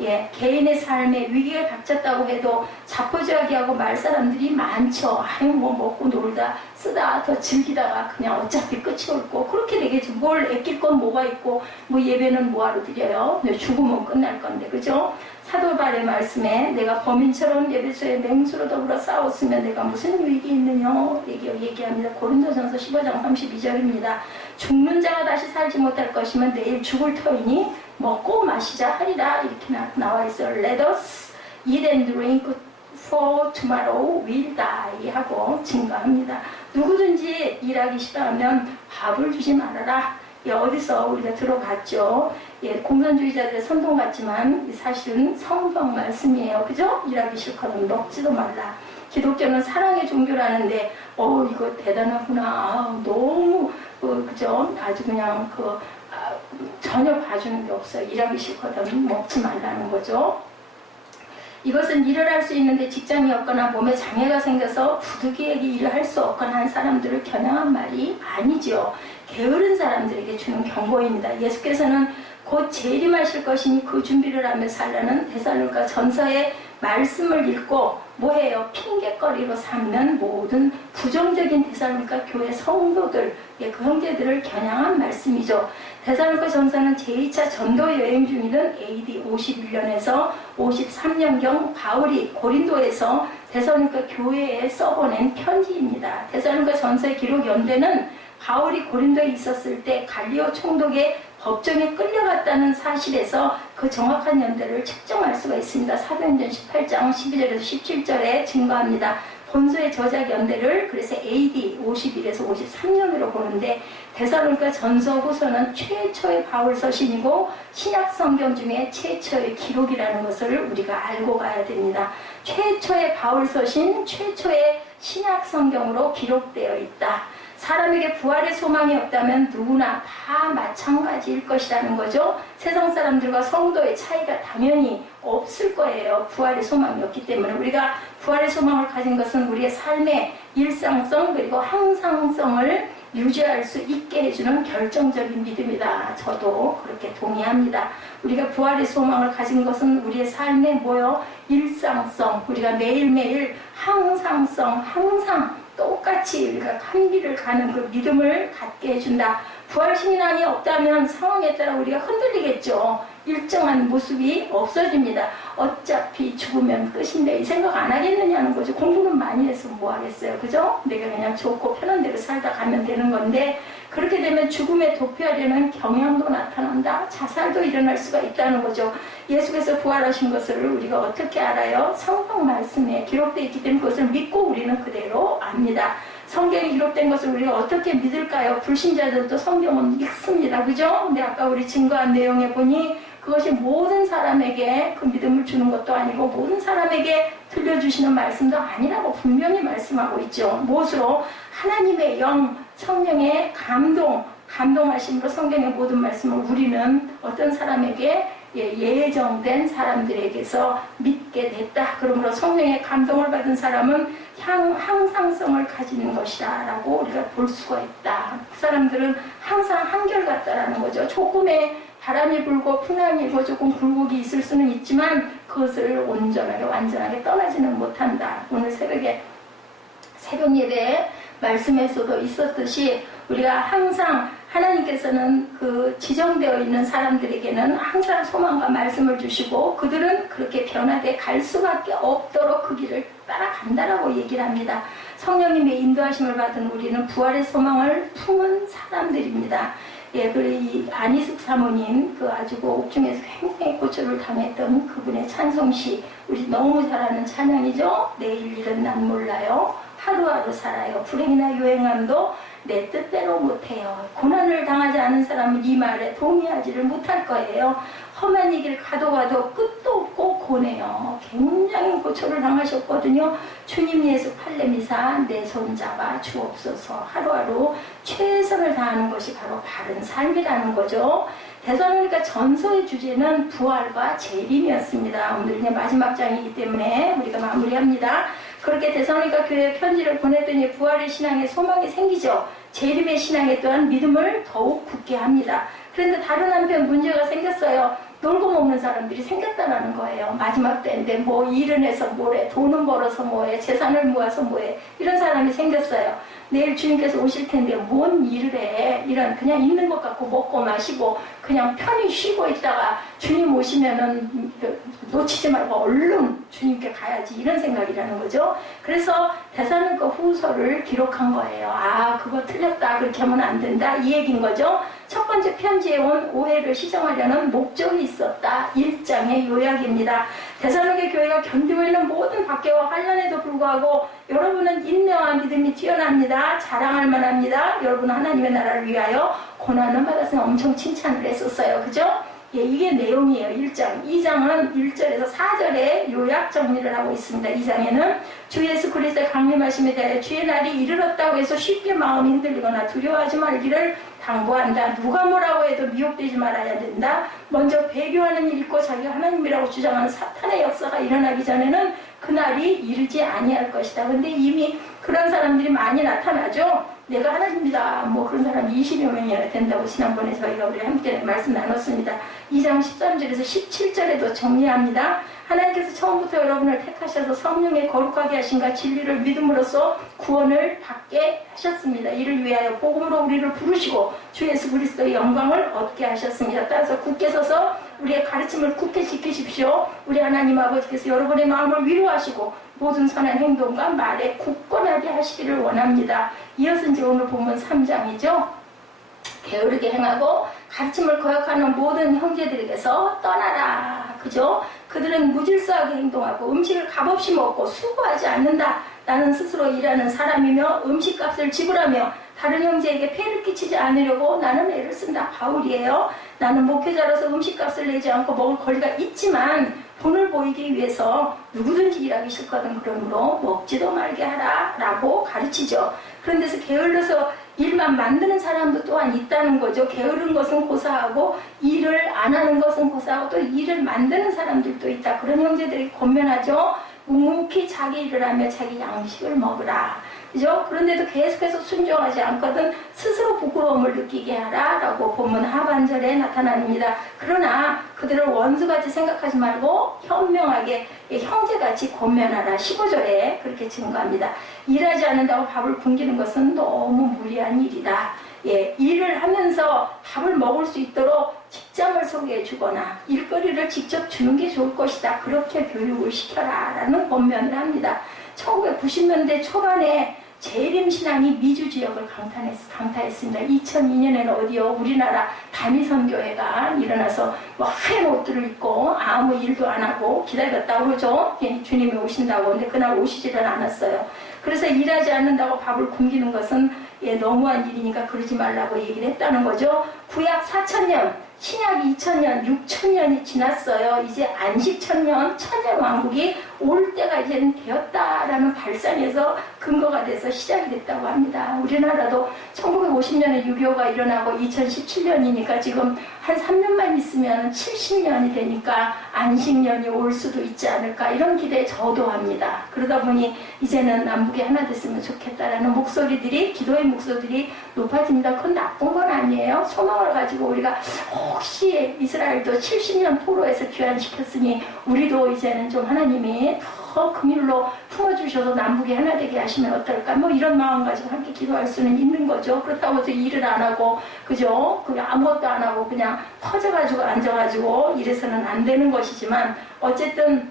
예, 개인의 삶에 위기가 닥쳤다고 해도 자포자기하고 말 사람들이 많죠. 아유, 뭐 먹고 놀다 쓰다 더 즐기다가 그냥 어차피 끝이 올고 그렇게 되겠죠. 뭘 아낄 건 뭐가 있고 뭐 예배는 뭐하러 드려요. 죽으면 끝날 건데, 그죠? 사도 바울의 말씀에 내가 범인처럼 예배소에 맹수로 더불어 싸웠으면 내가 무슨 유익이 있느냐 얘기합니다. 고린도전서 15장 32절입니다. 죽는 자가 다시 살지 못할 것이면 내일 죽을 터이니 먹고 마시자 하리라 이렇게 나와 있어요. Let us eat and drink for tomorrow we'll die 하고 증거합니다. 누구든지 일하기 싫어하면 밥을 주지 말아라. 예, 어디서 우리가 들어봤죠. 예, 공산주의자들의 선동 같지만 사실은 성경 말씀이에요. 그죠? 일하기 싫거든 먹지도 말라. 기독교는 사랑의 종교라는데 이거 대단하구나. 너무 그죠? 아주 그냥 전혀 봐주는 게 없어요. 일하기 싫거든 먹지 말라는 거죠. 이것은 일을 할 수 있는데 직장이 없거나 몸에 장애가 생겨서 부득이하게 일을 할 수 없거나 한 사람들을 겨냥한 말이 아니죠. 게으른 사람들에게 주는 경고입니다. 예수께서는 곧 재림하실 것이니 그 준비를 하며 살라는 데살로니가 전서의 말씀을 읽고 뭐해요? 핑계거리로 삼는 모든 부정적인 데살로니가 교회 성도들, 그 형제들을 겨냥한 말씀이죠. 데살로니가 전서는 제2차 전도 여행 중이던 AD 51년에서 53년경 바울이 고린도에서 데살로니가 교회에 써보낸 편지입니다. 데살로니가 전서의 기록 연대는 바울이 고린도에 있었을 때 갈리오 총독의 법정에 끌려갔다는 사실에서 그 정확한 연대를 측정할 수가 있습니다. 사도행전 18장 12절에서 17절에 증거합니다. 본서의 저작 연대를 그래서 AD 51에서 53년으로 보는데 데살로니가 전서 후서는 최초의 바울 서신이고 신약 성경 중에 최초의 기록이라는 것을 우리가 알고 가야 됩니다. 최초의 바울 서신, 최초의 신약 성경으로 기록되어 있다. 사람에게 부활의 소망이 없다면 누구나 다 마찬가지일 것이라는 거죠. 세상 사람들과 성도의 차이가 당연히 없을 거예요. 부활의 소망이 없기 때문에. 우리가 부활의 소망을 가진 것은 우리의 삶의 일상성 그리고 항상성을 유지할 수 있게 해주는 결정적인 믿음이다. 저도 그렇게 동의합니다. 우리가 부활의 소망을 가진 것은 우리의 삶의 뭐요? 일상성, 우리가 매일매일 항상성, 항상 똑같이 우리가 한 길을 가는 그 믿음을 갖게 해준다. 부활신앙이 없다면 상황에 따라 우리가 흔들리겠죠. 일정한 모습이 없어집니다. 어차피 죽으면 끝인데 이 생각 안 하겠느냐는 거죠. 공부는 많이 해서 뭐 하겠어요. 그죠? 내가 그냥 좋고 편한 대로 살다 가면 되는 건데 그렇게 되면 죽음에 도피하려는 경향도 나타난다. 자살도 일어날 수가 있다는 거죠. 예수께서 부활하신 것을 우리가 어떻게 알아요? 성경 말씀에 기록되어 있기 때문에 그것을 믿고 우리는 그대로 압니다. 성경에 기록된 것을 우리가 어떻게 믿을까요? 불신자들도 성경은 읽습니다. 그죠? 근데 아까 우리 증거한 내용에 보니 그것이 모든 사람에게 그 믿음을 주는 것도 아니고 모든 사람에게 들려주시는 말씀도 아니라고 분명히 말씀하고 있죠. 무엇으로? 하나님의 영, 성령의 감동하심으로 성경의 모든 말씀을 우리는 어떤 사람에게 예정된 사람들에게서 믿게 됐다. 그러므로 성령의 감동을 받은 사람은 항상성을 가지는 것이다 라고 우리가 볼 수가 있다. 그 사람들은 항상 한결같다라는 거죠. 조금의 바람이 불고 풍랑이 일고 조금 굴곡이 있을 수는 있지만 그것을 온전하게 완전하게 떠나지는 못한다. 오늘 새벽 예배에 말씀에서도 있었듯이 우리가 항상 하나님께서는 그 지정되어 있는 사람들에게는 항상 소망과 말씀을 주시고 그들은 그렇게 변화돼 갈 수밖에 없도록 그 길을 따라간다라고 얘기를 합니다. 성령님의 인도하심을 받은 우리는 부활의 소망을 품은 사람들입니다. 예, 이 안희숙 사모님, 그 아주 옥중에서 굉장히 고초를 당했던 그분의 찬송시, 우리 너무 잘 아는 찬양이죠? 내일 일은 난 몰라요. 하루하루 살아요. 불행이나 요행함도 내 뜻대로 못해요. 고난을 당하지 않은 사람은 이 말에 동의하지를 못할 거예요. 험한 이 길 가도 끝도 없고 고뇌요. 굉장히 고초를 당하셨거든요. 주님 예수 팔레미사 내 손잡아 주옵소서. 하루하루 최선을 다하는 것이 바로 바른 삶이라는 거죠. 데살로니가 전서의 주제는 부활과 재림이었습니다. 오늘 이제 마지막 장이기 때문에 우리가 마무리합니다. 그렇게 데살로니가 교회에 편지를 보냈더니 부활의 신앙에 소망이 생기죠. 재림의 신앙에 또한 믿음을 더욱 굳게 합니다. 그런데 다른 한편 문제가 생겼어요. 놀고 먹는 사람들이 생겼다라는 거예요. 마지막 때인데 뭐 일은 해서 뭐래, 돈은 벌어서 뭐해, 재산을 모아서 뭐해, 이런 사람이 생겼어요. 내일 주님께서 오실 텐데 뭔 일을 해, 이런 그냥 있는 것 같고 먹고 마시고 그냥 편히 쉬고 있다가 주님 오시면은 놓치지 말고 얼른 주님께 가야지, 이런 생각이라는 거죠. 그래서 데살로니가 후서를 기록한 거예요. 아, 그거 틀렸다, 그렇게 하면 안 된다, 이 얘기인 거죠. 첫 번째 편지에 온 오해를 시정하려는 목적이 있었다. 1장의 요약입니다. 데살로니가 교회가 견디고 있는 모든 박해와 환난에도 불구하고 여러분은 인내와 믿음이 뛰어납니다. 자랑할 만합니다. 여러분은 하나님의 나라를 위하여 고난을 받았으니 엄청 칭찬을 했었어요. 그죠? 예, 이게 내용이에요. 1장. 2장은 1절에서 4절에 요약 정리를 하고 있습니다. 2장에는 주 예수 그리스도의 강림하심에 대하여 주의 날이 이르렀다고 해서 쉽게 마음이 흔들리거나 두려워하지 말기를 당부한다. 누가 뭐라고 해도 미혹되지 말아야 된다. 먼저 배교하는 일 있고 자기가 하나님이라고 주장하는 사탄의 역사가 일어나기 전에는 그날이 이르지 아니할 것이다. 근데 이미 그런 사람들이 많이 나타나죠. 내가 하나님이다, 뭐 그런 사람이 20여 명이나 된다고 지난번에 저희가 우리 함께 말씀 나눴습니다. 2장 13절에서 17절에도 정리합니다. 하나님께서 처음부터 여러분을 택하셔서 성령의 거룩하게 하신가 진리를 믿음으로써 구원을 받게 하셨습니다. 이를 위하여 복음으로 우리를 부르시고 주 예수 그리스도의 영광을 얻게 하셨습니다. 따라서 굳게 서서 우리의 가르침을 굳게 지키십시오. 우리 하나님 아버지께서 여러분의 마음을 위로하시고 모든 선한 행동과 말에 굳건하게 하시기를 원합니다. 이어서 이제 오늘 본문 3장이죠. 게으르게 행하고 가르침을 거역하는 모든 형제들에게서 떠나라. 그죠? 그들은 무질서하게 행동하고 음식을 값없이 먹고 수고하지 않는다. 나는 스스로 일하는 사람이며 음식값을 지불하며 다른 형제에게 폐를 끼치지 않으려고 나는 애를 쓴다. 바울이에요. 나는 목회자로서 음식값을 내지 않고 먹을 권리가 있지만 돈을 보이기 위해서 누구든지 일하기 싫거든. 그러므로 먹지도 말게 하라 라고 가르치죠. 그런 데서 게을러서 일만 만드는 사람도 또한 있다는 거죠. 게으른 것은 고사하고 일을 안 하는 것은 고사하고 또 일을 만드는 사람들도 있다. 그런 형제들이 권면하죠. 묵묵히 자기 일을 하며 자기 양식을 먹으라. 그죠? 그런데도 계속해서 순종하지 않거든 스스로 부끄러움을 느끼게 하라 라고 본문 하반절에 나타납니다. 그러나 그들을 원수같이 생각하지 말고 현명하게 형제같이 권면하라. 15절에 그렇게 증거합니다. 일하지 않는다고 밥을 굶기는 것은 너무 무리한 일이다. 예, 일을 하면서 밥을 먹을 수 있도록 직장을 소개해 주거나 일거리를 직접 주는 게 좋을 것이다. 그렇게 교육을 시켜라 라는 권면을 합니다. 1990년대 초반에 재림신앙이 미주 지역을 강타했습니다. 2002년에는 어디요? 우리나라 다미선교회가 일어나서 뭐 하얀 옷들을 입고 아무 일도 안 하고 기다렸다고 그러죠. 주님이 오신다고. 근데 그날 오시지는 않았어요. 그래서 일하지 않는다고 밥을 굶기는 것은 너무한 일이니까 그러지 말라고 얘기를 했다는 거죠. 구약 4000년, 신약 2000년, 6000년이 지났어요. 이제 안식천년, 천년왕국이 올 때가 이제는 되었다라는 발상에서 근거가 돼서 시작이 됐다고 합니다. 우리나라도 1950년에 6.25가 일어나고 2017년이니까 지금 한 3년만 있으면 70년이 되니까 안식년이 올 수도 있지 않을까, 이런 기대에 저도 합니다. 그러다 보니 이제는 남북이 하나 됐으면 좋겠다라는 목소리들이, 기도의 목소리들이 높아집니다. 그건 나쁜 건 아니에요. 소망을 가지고 우리가 혹시 이스라엘도 70년 포로에서 귀환시켰으니 우리도 이제는 좀 하나님이 더 긍휼로 품어주셔서 남북이 하나 되게 하시면 어떨까, 뭐 이런 마음 가지고 함께 기도할 수는 있는 거죠. 그렇다고 해서 일을 안 하고, 그죠? 그냥 아무것도 안 하고 그냥 퍼져가지고 앉아가지고 이래서는 안 되는 것이지만, 어쨌든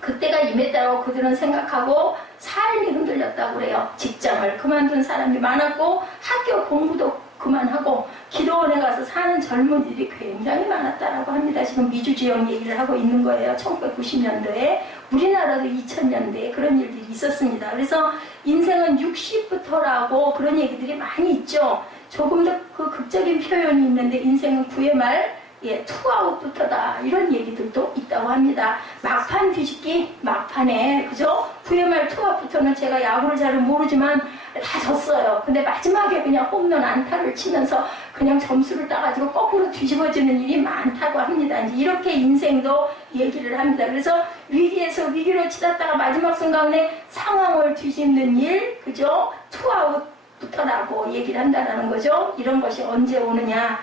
그때가 임했다고 그들은 생각하고 삶이 흔들렸다고 그래요. 직장을 그만둔 사람이 많았고 학교 공부도 그만하고 기도원에 가서 나가서 사는 젊은이들이 굉장히 많았다라고 합니다. 지금 미주 지역 얘기를 하고 있는 거예요. 1990년도에 우리나라도 2000년대에 그런 일들이 있었습니다. 그래서 인생은 60부터라고 그런 얘기들이 많이 있죠. 조금 더 그 극적인 표현이 있는데 인생은 9의 말 투아웃부터다 이런 얘기들도 있다고 합니다. 막판 뒤집기 막판에 그죠? 9의 말 투아웃부터는 제가 야구를 잘은 모르지만 다 졌어요. 근데 마지막에 그냥 홈런 안타를 치면서 그냥 점수를 따가지고 거꾸로 뒤집어지는 일이 많다고 합니다. 이제 이렇게 인생도 얘기를 합니다. 그래서 위기에서 위기로 치닫다가 마지막 순간에 상황을 뒤집는 일, 그죠? 투아웃부터라고 얘기를 한다는 거죠. 이런 것이 언제 오느냐?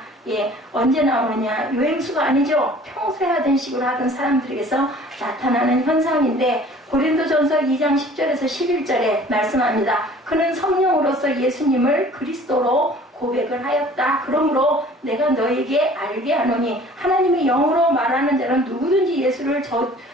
언제 나오느냐? 요행수가 아니죠. 평소에 하던 식으로 하던 사람들에게서 나타나는 현상인데 고린도전서 2장 10절에서 11절에 말씀합니다. 그는 성령으로서 예수님을 그리스도로 고백을 하였다. 그러므로 내가 너에게 알게 하노니 하나님의 영으로 말하는 자는 누구든지 예수를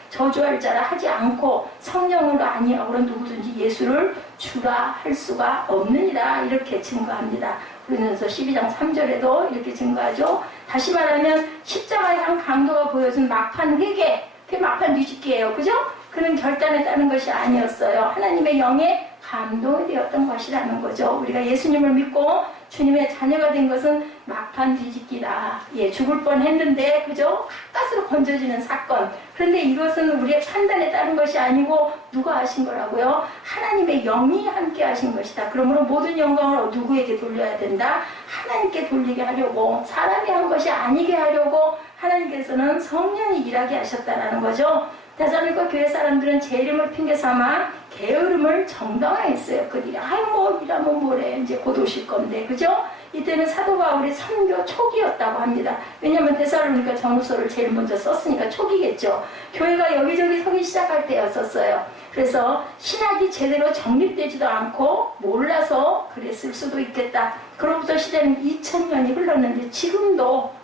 저주할 자라 하지 않고 성령으로 아니하고는 누구든지 예수를 주라 할 수가 없느니라. 이렇게 증거합니다. 그러면서 12장 3절에도 이렇게 증거하죠. 다시 말하면 십자가의 한 강도가 보여준 막판 회개, 그게 막판 뒤집기예요. 그죠? 그는 결단에 따른 것이 아니었어요. 하나님의 영에 감동이 되었던 것이라는 거죠. 우리가 예수님을 믿고 주님의 자녀가 된 것은 막판 뒤집기다. 죽을 뻔했는데 그죠? 가까스로 건져지는 사건. 그런데 이것은 우리의 판단에 따른 것이 아니고 누가 하신 거라고요? 하나님의 영이 함께 하신 것이다. 그러므로 모든 영광을 누구에게 돌려야 된다? 하나님께 돌리게 하려고, 사람이 한 것이 아니게 하려고 하나님께서는 성령이 일하게 하셨다는 거죠. 데살로니가 교회 사람들은 제 이름을 핑계 삼아 게으름을 정당화했어요. 그들이 뭐 이라면 뭐래 이제 곧 오실 건데 그죠? 이때는 사도 바울이 선교 초기였다고 합니다. 왜냐하면 데살로니가 전후서를 제일 먼저 썼으니까 초기겠죠. 교회가 여기저기 서기 시작할 때였었어요. 그래서 신학이 제대로 정립되지도 않고 몰라서 그랬을 수도 있겠다. 그로부터 시대는 2000년이 흘렀는데 지금도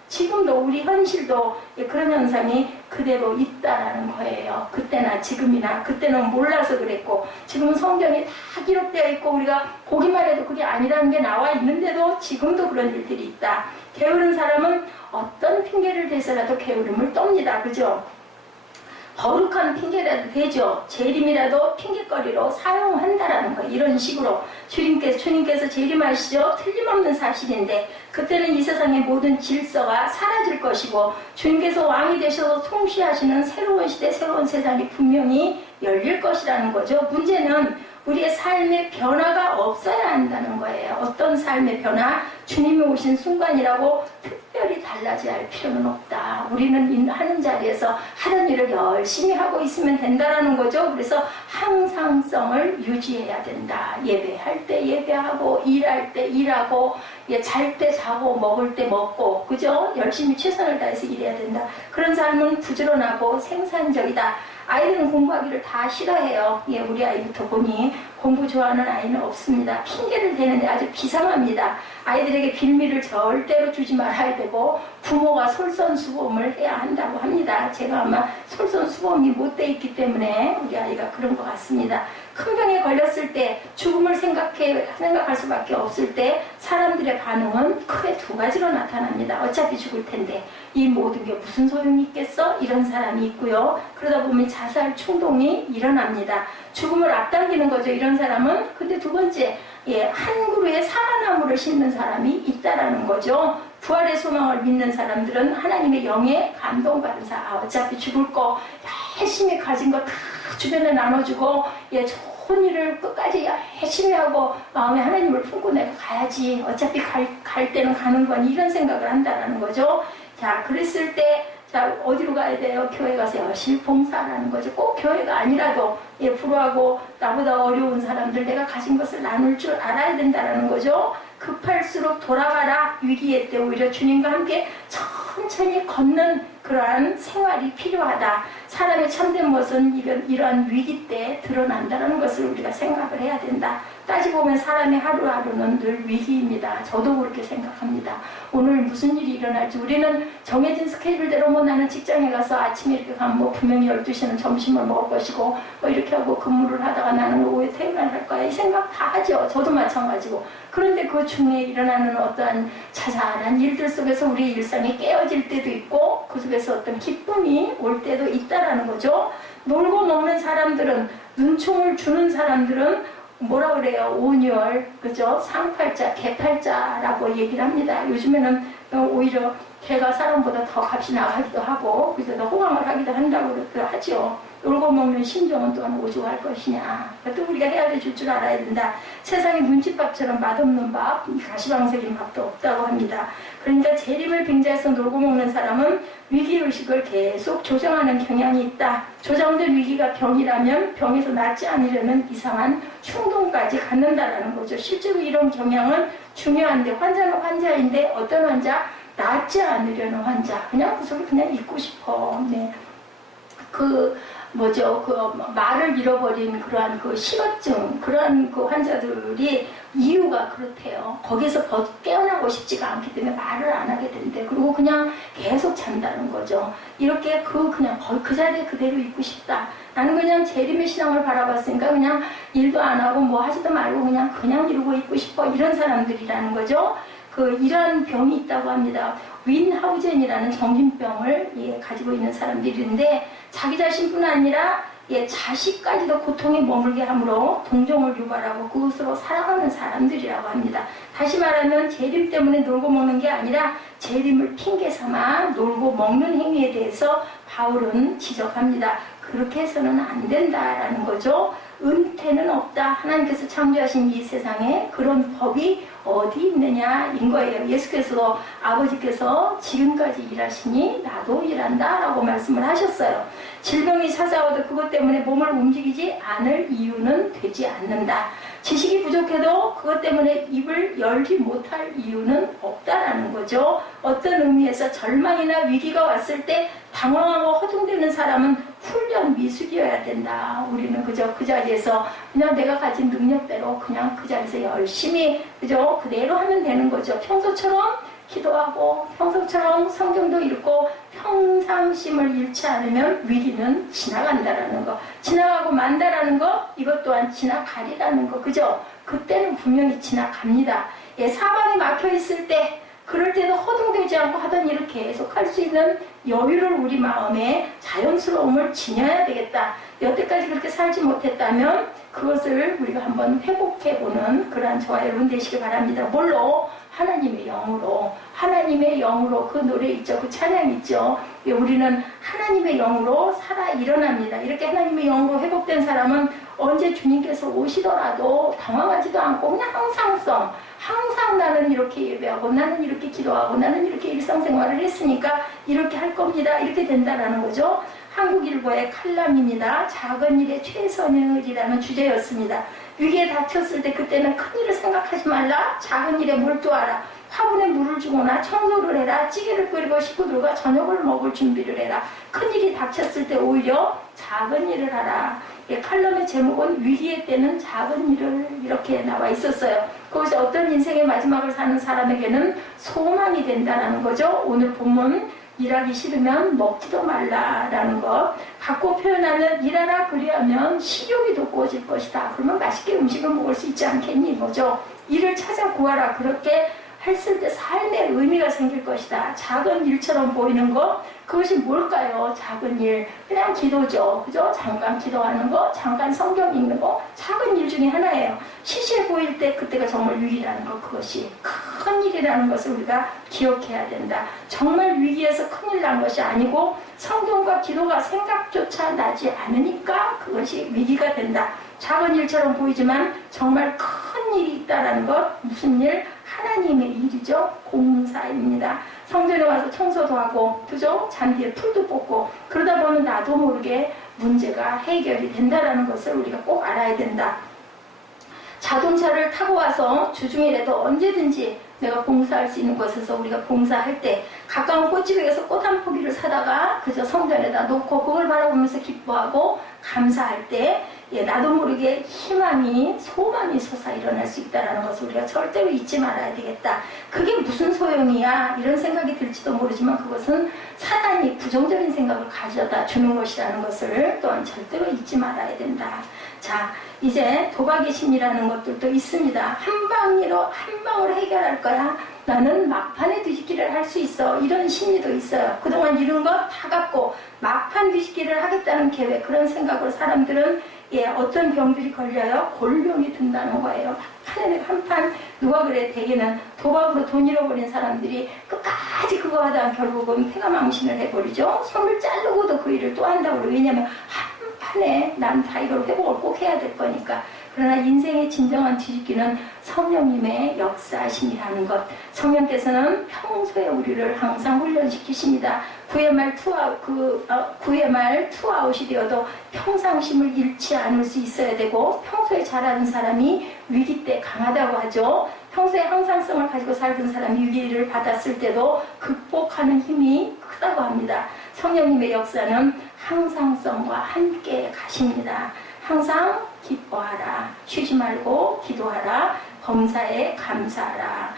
우리 현실도 그런 현상이 그대로 있다라는 거예요. 그때나 지금이나 그때는 몰라서 그랬고 지금은 성경이 다 기록되어 있고 우리가 보기만 해도 그게 아니라는 게 나와 있는데도 지금도 그런 일들이 있다. 게으른 사람은 어떤 핑계를 대서라도 게으름을 떱니다. 그죠? 거룩한 핑계라도 되죠. 재림이라도 핑계거리로 사용한다라는 거. 이런 식으로 주님께서 재림하시죠. 틀림없는 사실인데 그때는 이 세상의 모든 질서가 사라질 것이고 주님께서 왕이 되셔서 통치하시는 새로운 시대, 새로운 세상이 분명히 열릴 것이라는 거죠. 문제는 우리의 삶의 변화가 없어야 한다는 거예요. 어떤 삶의 변화? 주님이 오신 순간이라고 특별히 달라져야 할 필요는 없다. 우리는 하는 자리에서 하는 일을 열심히 하고 있으면 된다는 거죠. 그래서 항상성을 유지해야 된다. 예배할 때 예배하고 일할 때 일하고 잘 때 자고 먹을 때 먹고 그죠? 열심히 최선을 다해서 일해야 된다. 그런 삶은 부지런하고 생산적이다. 아이들은 공부하기를 다 싫어해요. 우리 아이부터 보니 공부 좋아하는 아이는 없습니다. 핑계를 대는데 아주 비상합니다. 아이들에게 빌미를 절대로 주지 말아야 되고 부모가 솔선수범을 해야 한다고 합니다. 제가 아마 솔선수범이 못 돼 있기 때문에 우리 아이가 그런 것 같습니다. 큰 병에 걸렸을 때 죽음을 생각할 수밖에 없을 때 사람들의 반응은 크게 두 가지로 나타납니다. 어차피 죽을 텐데 이 모든 게 무슨 소용이 있겠어? 이런 사람이 있고요. 그러다 보면 자살 충동이 일어납니다. 죽음을 앞당기는 거죠. 이런 사람은. 근데 두 번째 한 그루에 사과나무를 심는 사람이 있다라는 거죠. 부활의 소망을 믿는 사람들은 하나님의 영에 감동받은 사람. 어차피 죽을 거 열심히 가진 거 다 주변에 나눠주고 좋은 일을 끝까지 열심히 하고 마음에 하나님을 품고 내가 가야지. 어차피 갈 때는 가는 건 이런 생각을 한다라는 거죠. 자, 그랬을 때 어디로 가야 돼요? 교회 가서 열심히 봉사하라는 거죠. 꼭 교회가 아니라도 불우하고 나보다 어려운 사람들 내가 가진 것을 나눌 줄 알아야 된다는 거죠. 급할수록 돌아가라. 위기의 때 오히려 주님과 함께 천천히 걷는 그러한 생활이 필요하다. 사람의 참된 모습은 이러한 위기 때 드러난다는 것을 우리가 생각을 해야 된다. 따지고 보면 사람의 하루하루는 늘 위기입니다. 저도 그렇게 생각합니다. 오늘 무슨 일이 일어날지 우리는 정해진 스케줄대로 뭐 나는 직장에 가서 아침에 이렇게 가면 뭐 분명히 12시는 점심을 먹을 것이고 뭐 이렇게 하고 근무를 하다가 나는 오후에 퇴근을 할 거야 이 생각 다 하죠. 저도 마찬가지고. 그런데 그 중에 일어나는 어떠한 자잘한 일들 속에서 우리 일상이 깨어질 때도 있고 그 속에서 어떤 기쁨이 올 때도 있다라는 거죠. 놀고 먹는 사람들은 눈총을 주는 사람들은 뭐라 그래요? 온열, 그죠? 상팔자, 개팔자라고 얘기를 합니다. 요즘에는 오히려 개가 사람보다 더 값이 나가기도 하고 그래서 더 호강을 하기도 한다고 하죠. 놀고 먹는 신종은 또한 오죽할 것이냐. 또 우리가 헤아려 줄 줄 알아야 된다. 세상에 눈칫밥처럼 맛없는 밥, 가시방석인 밥도 없다고 합니다. 그러니까 재림을 빙자해서 놀고 먹는 사람은 위기의식을 계속 조정하는 경향이 있다. 조정된 위기가 병이라면 병에서 낫지 않으려는 이상한 충동까지 갖는다라는 거죠. 실제로 이런 경향은 중요한데 환자는 환자인데 어떤 환자? 낫지 않으려는 환자. 그냥 그 속에 그냥 있고 싶어. 네. 말을 잃어버린 그러한 그 식어증, 그러한 그 환자들이 이유가 그렇대요. 거기서 깨어나고 싶지가 않기 때문에 말을 안 하게 된대. 그리고 그냥 계속 잔다는 거죠. 이렇게 그냥 그 자리에 그대로 있고 싶다. 나는 그냥 재림의 신앙을 바라봤으니까 그냥 일도 안 하고 뭐 하지도 말고 그냥 이러고 있고 싶어. 이런 사람들이라는 거죠. 이러한 병이 있다고 합니다. 윈하우젠이라는 정신병을 가지고 있는 사람들인데 자기 자신뿐 아니라 자식까지도 고통에 머물게 함으로 동정을 유발하고 그것으로 살아가는 사람들이라고 합니다. 다시 말하면 재림 때문에 놀고 먹는 게 아니라 재림을 핑계 삼아 놀고 먹는 행위에 대해서 바울은 지적합니다. 그렇게 해서는 안 된다라는 거죠. 은퇴는 없다. 하나님께서 창조하신 이 세상에 그런 법이 어디 있느냐인 거예요. 예수께서도 아버지께서 지금까지 일하시니 나도 일한다 라고 말씀을 하셨어요. 질병이 찾아와도 그것 때문에 몸을 움직이지 않을 이유는 되지 않는다. 지식이 부족해도 그것 때문에 입을 열지 못할 이유는 없다라는 거죠. 어떤 의미에서 절망이나 위기가 왔을 때 당황하고 허둥대는 사람은 훈련 미숙이어야 된다. 우리는 그저 그 자리에서 그냥 내가 가진 능력대로 그냥 그 자리에서 열심히 그저 그대로 하면 되는 거죠. 평소처럼 기도하고 평소처럼 성경도 읽고 평상심을 잃지 않으면 위기는 지나간다라는 거. 지나가고 만다라는 거, 이것 또한 지나가리라는 거. 그죠? 그때는 분명히 지나갑니다. 사방이 막혀있을 때 그럴 때도 허둥대지 않고 하던 일을 계속 할 수 있는 여유를 우리 마음에 자연스러움을 지녀야 되겠다. 여태까지 그렇게 살지 못했다면 그것을 우리가 한번 회복해보는 그러한 저와 여러분 되시길 바랍니다. 뭘로? 하나님의 영으로 그 노래 있죠. 그 찬양 있죠. 우리는 하나님의 영으로 살아 일어납니다. 이렇게 하나님의 영으로 회복된 사람은 언제 주님께서 오시더라도 당황하지도 않고 그냥 항상 나는 이렇게 예배하고 나는 이렇게 기도하고 나는 이렇게 일상생활을 했으니까 이렇게 할 겁니다. 이렇게 된다라는 거죠. 한국일보의 칼럼입니다. 작은 일에 최선을이라는 주제였습니다. 위기에 닥쳤을 때 그때는 큰 일을 생각하지 말라. 작은 일에 몰두하라. 화분에 물을 주거나 청소를 해라. 찌개를 끓이고 식구들과 저녁을 먹을 준비를 해라. 큰 일이 닥쳤을 때 오히려 작은 일을 하라. 칼럼의 제목은 위기의 때는 작은 일을 이렇게 나와 있었어요. 그것이 어떤 인생의 마지막을 사는 사람에게는 소망이 된다는 거죠. 오늘 본문 일하기 싫으면 먹지도 말라라는 것. 갖고 표현하면 일하라 그리하면 식욕이 돋구어질 것이다. 그러면 맛있게 음식을 먹을 수 있지 않겠니? 뭐죠? 일을 찾아 구하라. 그렇게 했을 때 삶의 의미가 생길 것이다. 작은 일처럼 보이는 것, 그것이 뭘까요? 작은 일, 그냥 기도죠. 그죠? 잠깐 기도하는 거, 잠깐 성경 읽는 거, 작은 일 중에 하나예요. 시시해 보일 때 그때가 정말 위기라는 것, 그것이 큰 일이라는 것을 우리가 기억해야 된다. 정말 위기에서 큰일 난 것이 아니고 성경과 기도가 생각조차 나지 않으니까 그것이 위기가 된다. 작은 일처럼 보이지만 정말 큰 일이 있다는 것, 무슨 일? 하나님의 일이죠. 공사입니다. 성전에 와서 청소도 하고, 그죠? 잔디에 풀도 뽑고, 그러다 보면 나도 모르게 문제가 해결이 된다는 것을 우리가 꼭 알아야 된다. 자동차를 타고 와서 주중이라도 언제든지 내가 봉사할 수 있는 곳에서 우리가 봉사할 때 가까운 꽃집에 가서 꽃 한 포기를 사다가 그저 성전에다 놓고 그걸 바라보면서 기뻐하고 감사할 때 나도 모르게 희망이 소망이 솟아 일어날 수 있다는 것을 우리가 절대로 잊지 말아야 되겠다. 그게 무슨 소용이야 이런 생각이 들지도 모르지만 그것은 사단이 부정적인 생각을 가져다 주는 것이라는 것을 또한 절대로 잊지 말아야 된다. 자, 이제 도박의 심리라는 것들도 있습니다. 한 방으로 해결할 거야. 나는 막판에 뒤집기를 할 수 있어. 이런 심리도 있어요. 그동안 이룬 것 다 갖고 막판 뒤집기를 하겠다는 계획, 그런 생각으로 사람들은 어떤 병들이 걸려요? 골병이 든다는 거예요. 막판에 한판 누가 그래? 대개는 도박으로 돈 잃어버린 사람들이 끝까지 그거 하다가 결국은 폐가망신을 해버리죠. 손을 자르고도 그 일을 또 한다고 그래요. 왜냐하면 한판에 난 다 이걸 회복을 꼭 해야 될 거니까. 그러나 인생의 진정한 뒤집기는 성령님의 역사심이라는 것. 성령께서는 평소에 우리를 항상 훈련시키십니다. 9회 말 투아웃이 되어도 평상심을 잃지 않을 수 있어야 되고, 평소에 잘하는 사람이 위기 때 강하다고 하죠. 평소에 항상성을 가지고 살던 사람이 위기를 받았을 때도 극복하는 힘이 크다고 합니다. 성령님의 역사는 항상성과 함께 가십니다. 항상 기뻐하라, 쉬지 말고 기도하라, 범사에 감사하라.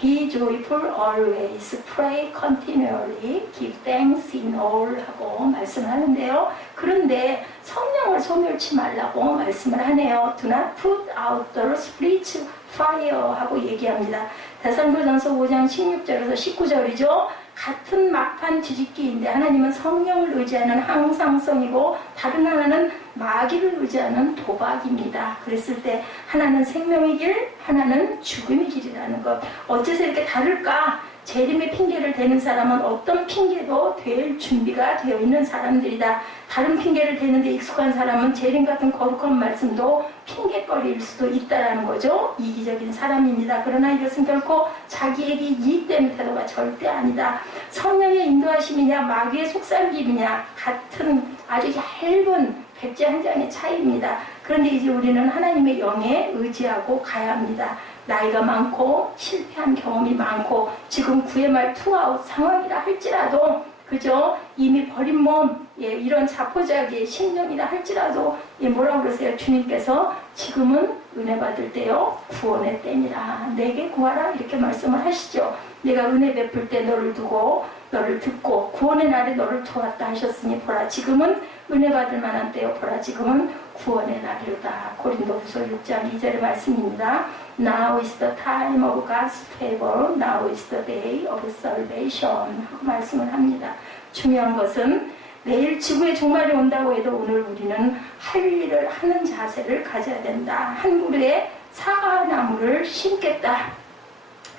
Be joyful always, pray continually, give thanks in all 하고 말씀을 하는데요. 그런데 성령을 소멸치 말라고 말씀을 하네요. Do not put out the spirit's fire 하고 얘기합니다. 데살로니가전서 5장 16절에서 19절이죠. 같은 막판 뒤집기인데 하나님은 성령을 의지하는 항상성이고 다른 하나는 마귀를 의지하는 도박입니다. 그랬을 때 하나는 생명의 길, 하나는 죽음의 길이라는 것. 어째서 이렇게 다를까? 재림의 핑계를 대는 사람은 어떤 핑계도 될 준비가 되어 있는 사람들이다. 다른 핑계를 대는데 익숙한 사람은 재림 같은 거룩한 말씀도 핑계거리일 수도 있다라는 거죠. 이기적인 사람입니다. 그러나 이것은 결코 자기에게 이익되는 태도가 절대 아니다. 성령의 인도하심이냐 마귀의 속삭임이냐 같은 아주 얇은 백지 한 장의 차이입니다. 그런데 이제 우리는 하나님의 영에 의지하고 가야 합니다. 나이가 많고 실패한 경험이 많고 지금 9회 말 투아웃 상황이라 할지라도 그죠? 이미 버린 몸 이런 자포자기의 심령이라 할지라도 뭐라고 그러세요? 주님께서 지금은 은혜 받을 때요 구원의 때니라. 내게 구하라 이렇게 말씀을 하시죠. 내가 은혜 베풀 때 너를 두고 너를 듣고 구원의 날에 너를 도왔다 하셨으니 보라 지금은 은혜 받을 만한 때요 보라 지금은 구원의 날이로다. 고린도후서 6장 2절의 말씀입니다. Now is the time of God's favor. Now is the day of salvation. 하고 말씀을 합니다. 중요한 것은 내일 지구의 종말이 온다고 해도 오늘 우리는 할 일을 하는 자세를 가져야 된다. 한 그루의 사과나무를 심겠다.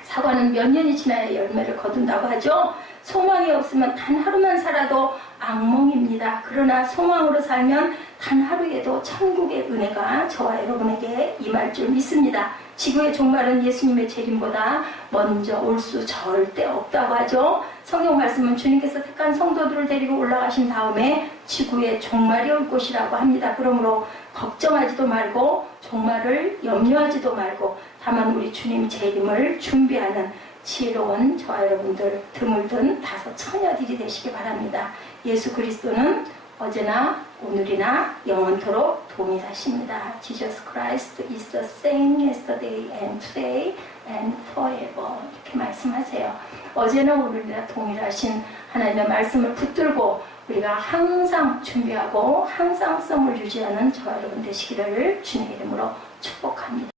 사과는 몇 년이 지나야 열매를 거둔다고 하죠. 소망이 없으면 단 하루만 살아도 악몽입니다. 그러나 소망으로 살면 단 하루에도 천국의 은혜가 저와 여러분에게 임할 줄 믿습니다. 지구의 종말은 예수님의 재림보다 먼저 올 수 절대 없다고 하죠. 성경 말씀은 주님께서 택한 성도들을 데리고 올라가신 다음에 지구의 종말이 올 것이라고 합니다. 그러므로 걱정하지도 말고 종말을 염려하지도 말고 다만 우리 주님 재림을 준비하는 지혜로운 저와 여러분들 드물든 다섯 처녀들이 되시기 바랍니다. 예수 그리스도는 어제나 오늘이나 영원토록 동일하십니다. Jesus Christ is the same yesterday and today and forever. 이렇게 말씀하세요. 어제나 오늘이나 동일하신 하나님의 말씀을 붙들고 우리가 항상 준비하고 항상성을 유지하는 저와 여러분 되시기를 주님의 이름으로 축복합니다.